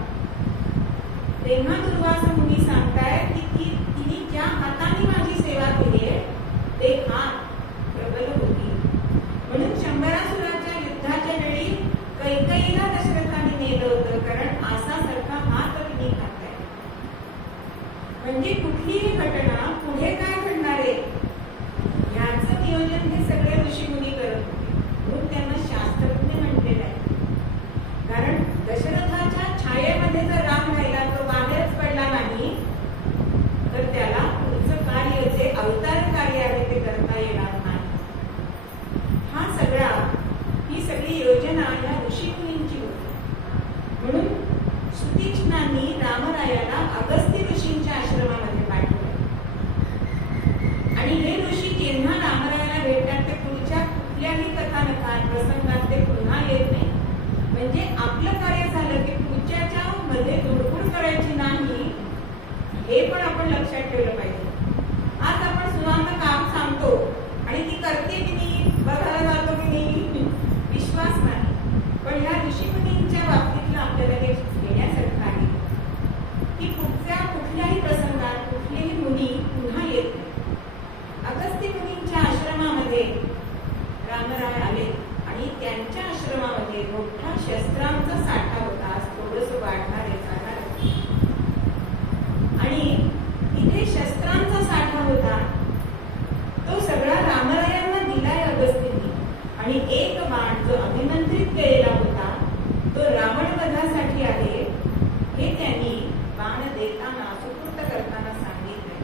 तेव्हा दुर्वास मुनी सांगतायत की तिने ज्या हाताने माझी सेवा केली आहे ते हात प्रबल होती. म्हणून शंभरासुराच्या युद्धाच्या वेळी कैकेयीला दशरथाने नेलं होतं, कारण आसासारखा हात तिने घातलाय. म्हणजे कुठलीही घटना पुढे काय घडणार आहे याचं नियोजन हे सगळे ऋषीमुनी करत होते. म्हणून त्यांना शास्त्रज्ञ म्हटलेलं आहे. कारण दशरथाच्या छायेमध्ये जर राम राहिला तो बाहेरच पडला नाही तर त्याला पुढचं कार्य जे अवतार कार्य आहे ते करता येणार नाही. ही सगळी योजना या ऋषीमुनींची होती. म्हणून सुतीक्ष्णांनी रामरायाला अगस्त्य ऋषींच्या आश्रमामध्ये पाठवले. आणि हे ऋषी जेव्हा रामरायाला भेटतात ते पुढच्या कुठल्याही कथानकात प्रसंगात ते पुन्हा येत नाही. म्हणजे आपलं कार्य झालं की पुढच्याच्या मध्ये धुडकूड करायची नाही हे पण आपण लक्षात ठेवलं पाहिजे. आज आपण सुनांना काम सांगतो आणि ती करते की नाही, बघायला जातो की नाही, विश्वास नाही. पण ह्या ऋषीमुनींच्या बाबतीतलं आपल्याला हे घेण्यासारखं आहे की पुढच्या कुठल्याही प्रसंगात कुठलेही मुनी पुन्हा येत नाही. अगस्त्य मुनींच्या आश्रमामध्ये रामराय आले आणि त्यांच्या आश्रमामध्ये मोठा शस्त्रांचा साठा होता. आज थोडंसं वाढणार आहे, जाणार आहे. आणि इथे शस्त्रांचा साठा होता तो सगळा रामरायांना दिलाय आणि एक बाण जो अभिमंत्रित केलेला होता तो रावण वधासाठी आहे हे त्यांनी बाण देताना सुपूर्त करताना सांगितले.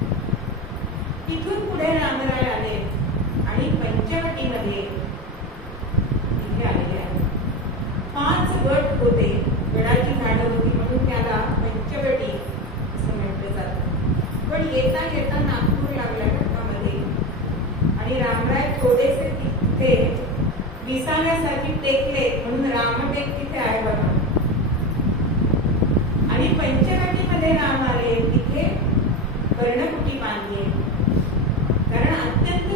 तिथून पुढे रामराय आले आणि पंचवटीमध्ये तिथे आलेले आहेत. 5 गट होते, गडाची झाडं होती म्हणून त्याला पंचवटी असं म्हटलं जातं. पण येता येता नागपूर लागल्या घाटामध्ये आणि रामराय थोडेसे तिथे विसाव्यासाठी टेकले म्हणून रामटेक तिथे आहे बघा. आणि पंचवटीमध्ये राम आले, तिथे पर्णकुटी बांधली कारण अत्यंत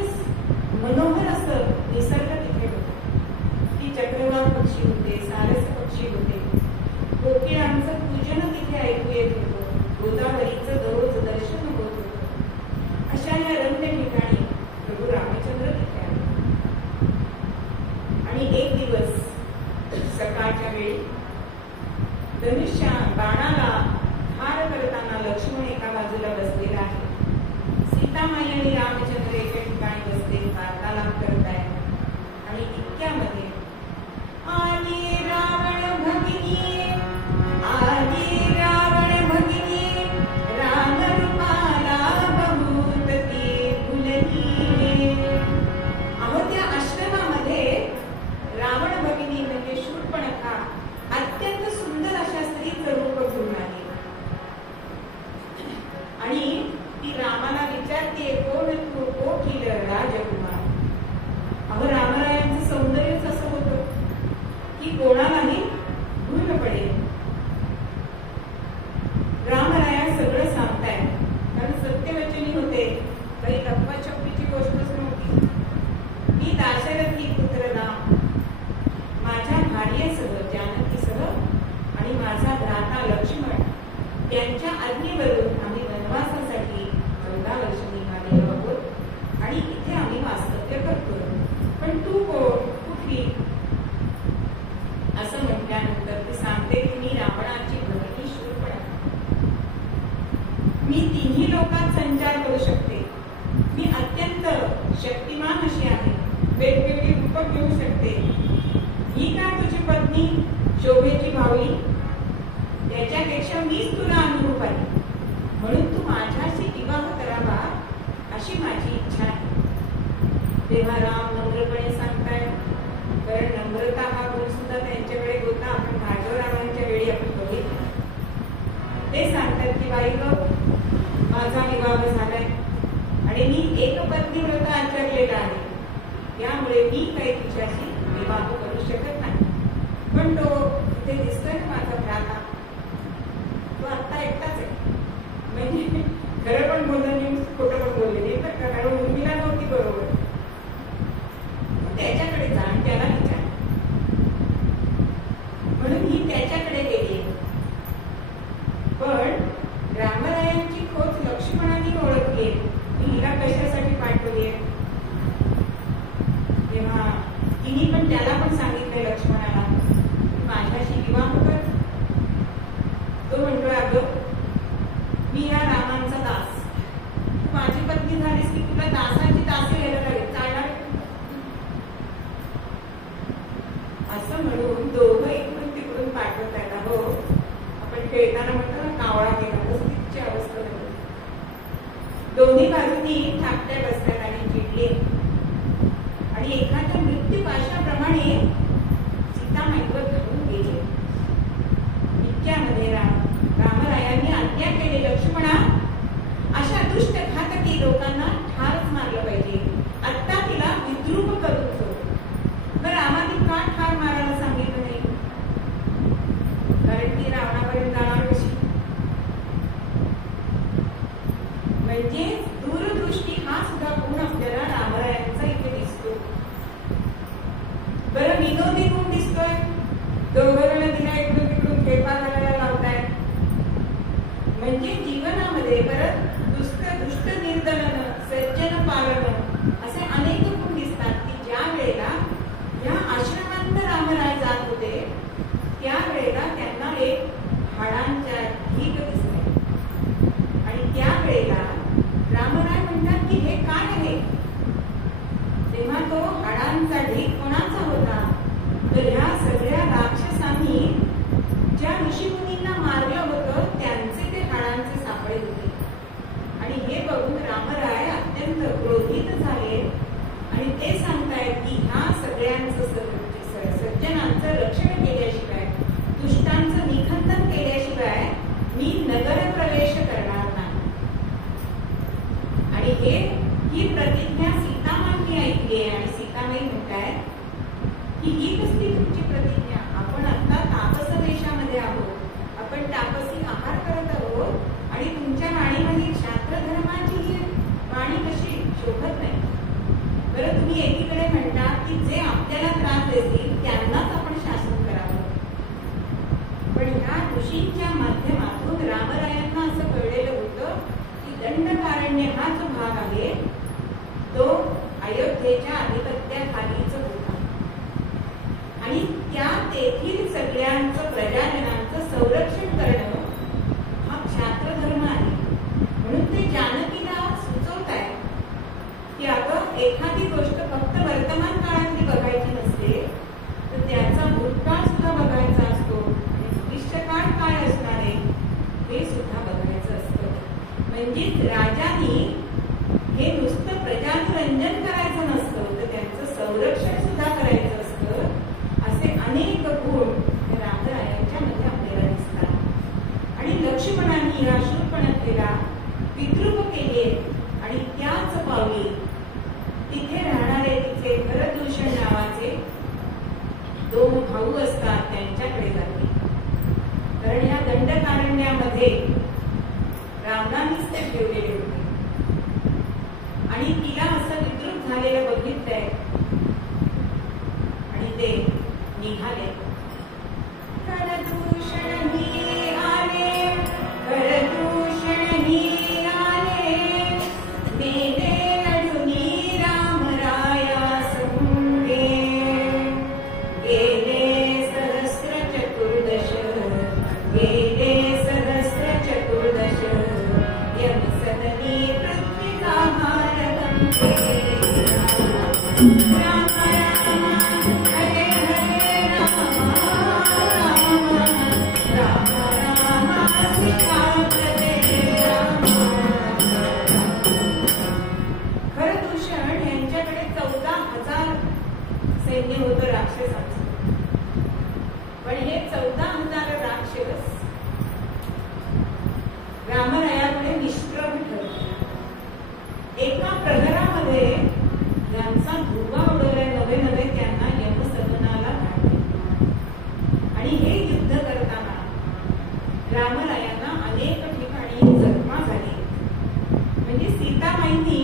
मनोहर असं निसर्ग तिथे होतं. ती चक्रवाक पक्षी होते, सारस पक्षी होते, कोकिळांचं पूजन तिथे ऐकू येत होतं, गोदावरीचं दररोज दर्शन होत होतं. अशा या रम्य ठिकाणी प्रभू रामचंद्र तिथे आले. आणि एक दिवस सकाळच्या वेळी धनुष्या बाणाला हार करताना लक्ष्मण एका बाजूला बसलेला आहे. सीतामाई आणि रामचंद्र एका ठिकाणी बसले वार्तालाप करत आहेत. आणि इतक्यामध्ये आली रावण भगिनी, आली रावण भगिनी, राम रूपाला बहुत ती फुलली. अहो त्या आश्रमामध्ये रावण भगिनी म्हणजे शूर्पणखा अत्यंत सुंदर अशा स्त्रीचं रूप घेऊन आली. आणि ती रामाला विचारते कोण तू कोकिल राजकुमार. अहो रामरायांचं सौंदर्यच असं होतं की कोणालाही भूल पडेल. रामराया सगळं सांगतायत कारण सत्यवचनी होते, काही लपवाछपवीची गोष्टच नव्हती. मी दाशरथी पुत्र राम माझ्या भार्येसह जानकीसह आणि माझा भ्राता लक्ष्मण त्यांच्या आज्ञेवरून आम्ही वनवासासाठी 14 वर्ष निघालेलो आहोत आणि इथे आम्ही वास्तव्य करतो. पण तू कोण, कुठली? असं म्हटल्यानंतर ती सांगते की मी रावणाची भगिनी शूर्पणखा. मी तिन्ही लोकात संचार करू शकते. मी अत्यंत शक्तिमान अशी आहे, वेगवेगळी रूपं घेऊ शकते. ही का तुझी पत्नी शोभेची भावली? त्याच्यापेक्षा मीच तुला अनुरूप आहे म्हणून तू माझ्याशी विवाह करावा अशी माझी इच्छा आहे. तेव्हा राम नम्रपणे सांगताय, कारण नम्रता हा गुण सुद्धा त्यांच्याकडे होता. आपण भार्गवरावांच्या वेळी आपण बघितलं. ते सांगतात की बाई ग, माझा विवाह झालाय आणि मी एक पत्नी व्रत आचरलेला आहे, त्यामुळे मी काही तिच्याशी विवाह करू शकत नाही. पण तो इथे दिसतोय ना माझा भ्राता, तो आता एकटाच आहे. म्हणजे खरं पण बोललं नाही, खोटं पण बोलले नाही तर का, कारण उर्मिला नव्हती बरोबर. त्याच्याकडे जा आणि त्याला विचार. म्हणून ही त्याच्याकडे गेली. पण रामरायांची खोच लक्ष्मणाने ओळखली. हिला कशासाठी पाठवली? प्रतिज्ञा सीतामांनी ऐकली आहे आणि सीतामाई म्हणतायत की ही कसली तुमची प्रतिज्ञा? आपण आता तापस देशामध्ये आहोत, आपण तापसी आहार करत आहोत आणि तुमच्या वाणीमध्ये शास्त्र धर्माची ही वाणी कशी शोभत नाही. बरं, तुम्ही एकीकडे म्हणता की जे आपल्याला त्रास देतील त्यांनाच आपण शासन करावं, पण ह्या ऋषींच्या माध्यमातून रामरायांना असं कळलेलं होतं की दंडकारण्य हा जो भाग आहे तो अयोध्येच्या आधिपत्याखालीच होता आणि त्या तेथील सगळ्यांचं प्रजाजनांचं संरक्षण करणं हा क्षात्रधर्म आहे. म्हणून ते जानकीला सुचवत आहे की अगं, एखादी गोष्ट फक्त वर्तमान काळातली बघायची नसते, तर त्याचा भूतकाळ सुद्धा बघायचा असतो आणि भविष्यकाळ काय असणार आहे हे सुद्धा बघायचं असतं. म्हणजेच राजांनी हे नुसतं प्रजानुरंजन करायचं नसतं, तर त्यांचं संरक्षण सुद्धा करायचं असतं. असे अनेक गुण रामरायांच्या मध्ये आपल्याला दिसतात. आणि लक्ष्मणांनी या शूर्पणखेला विद्रूप केले आणि त्याच पावली तिथे राहणारे तिचे भरतभूषण नावाचे 2 भाऊ असतात त्यांच्याकडे जाते. कारण या दंडकारण्यामध्ये रावणानेच ते ठेवलेले होते आणि तिला असं विद्रूप झालेलं बघितलंय आणि ते निघाले. भरतभूषण ही आले, भरतभूषण ही आले, मेले लढुनी रामराया संगे, गेले सहस्र चतुर्दश, गेले सहस्र चतुर्दश, यम सदनी पृथ्वीचा भार गंगे. राम राम हरे हरे राम, राम राम राम सीतापते राम. भरतभूषण यांच्याकडे 14,000 सैन्य होतं राक्षसांचं. पण हे 14,000 राक्षस रामरायापुढे निष्प्रभ ठरले. एका प्रहरामध्ये यांचा धुवा उडवल्या नवे नवे त्यांना यमसदनाला धाडले. आणि हे युद्ध करताना रामरायांना अनेक ठिकाणी जखमा झाली. म्हणजे सीतामाईंनी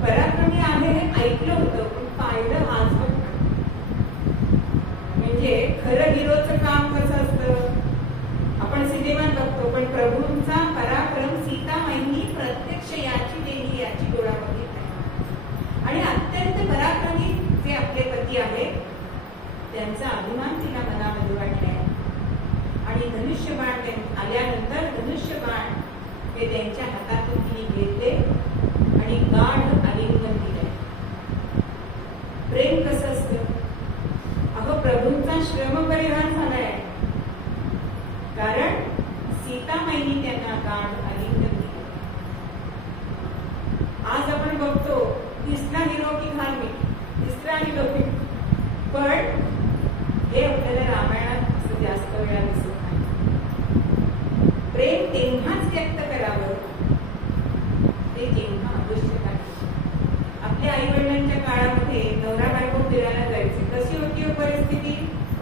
पराक्रमी आहे हे ऐकलं होतं, पण पाहिलं आजवर नाही. म्हणजे खरं हिरोचं काम कसं असतं आपण सिनेमात बघतो, पण प्रभूंचा पराक्रम सीतामाईंनी प्रत्यक्ष याची देही याची डोळा बघितला. आणि अत्यंत पराक्रमी जे आपले पती आहेत त्यांचा अभिमान तिला मनामध्ये वाटलाय. आणि धनुष्यबाण आल्यानंतर धनुष्यबाण हे त्यांच्या हातातून तिने घेतले आणि गाढ आलिंगन दिले. प्रेम कसं असतं? अगं, प्रभूंचा श्रमपरिहार झालाय, कारण सीतामाईंनी त्यांना गाढ आलिंगन दिले. आज आपण बघतो तिसरा हिरो की धार्मिक, तिसरा हिरो की, पण हे आपल्याला रामायणात असं जास्त वेळा दिसत नाही. प्रेम तेव्हाच व्यक्त करावं ते जेव्हा आवश्यक आहे. आपल्या आई वडिलांच्या काळामध्ये नवरा बायको फिरायला जायचे. कशी होती हो परिस्थिती?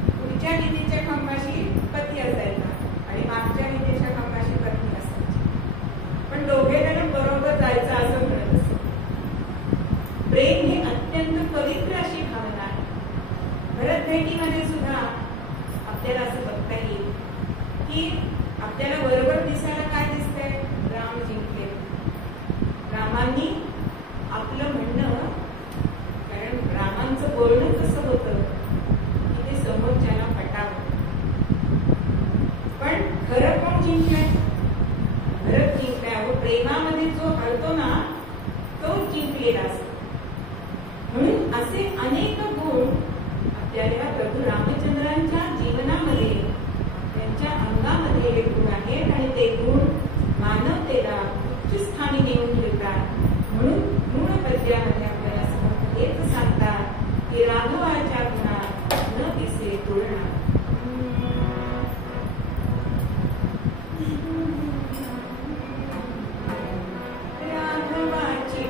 पुढच्या विधीच्या खांबाशी पती असायचा आणि मागच्या विधीच्या खांबाशी पत्नी असायची, पण दोघे जण बरोबर जायचं असं म्हणत असत. प्रेम हे अत्यंत पवित्र अशी भावना आहे. भरत भेटीमध्ये सुद्धा आपल्याला असं बघता येईल की आपल्याला बरोबर दिसायला काय दिसतंय? राम जिंकले. रामांनी आपलं म्हणणं, कारण रामांचं बोलणं कसं होतं की ते समोरच्याला पटावं. पण खरं कोण जिंकलंय? भरत जिंकलाय. व प्रेमामध्ये जो हरतो ना तो जिंकलेला असतो. म्हणून असे अनेक गुण आपल्याला प्रभू रामचंद्रांच्या जीवनामध्ये त्यांच्या अंगामध्ये हे गुण आहेत आणि ते गुण मानवतेला उच्च स्थानी नेऊन ठेवतात. म्हणून मूळ पद्यामध्ये आपल्याला समर्थ हेच सांगतात की राघवाच्या गुणात न दिसे तुलना. राघवाची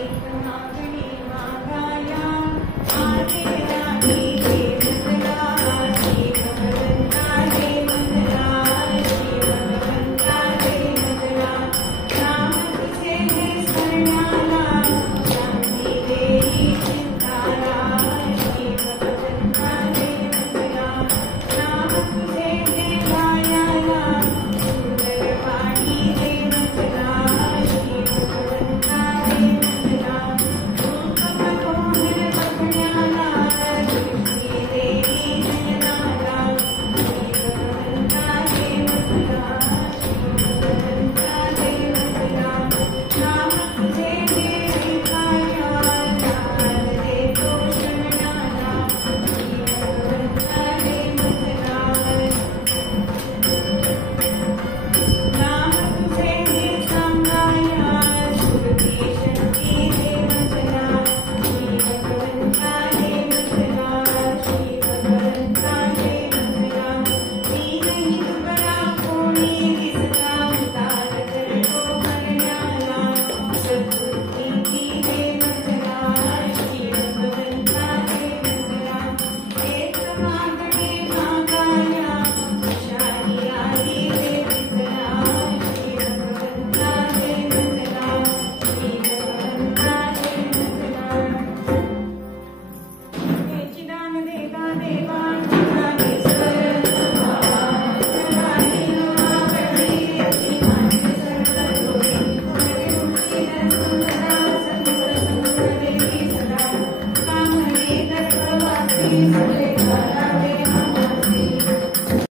एक नागणी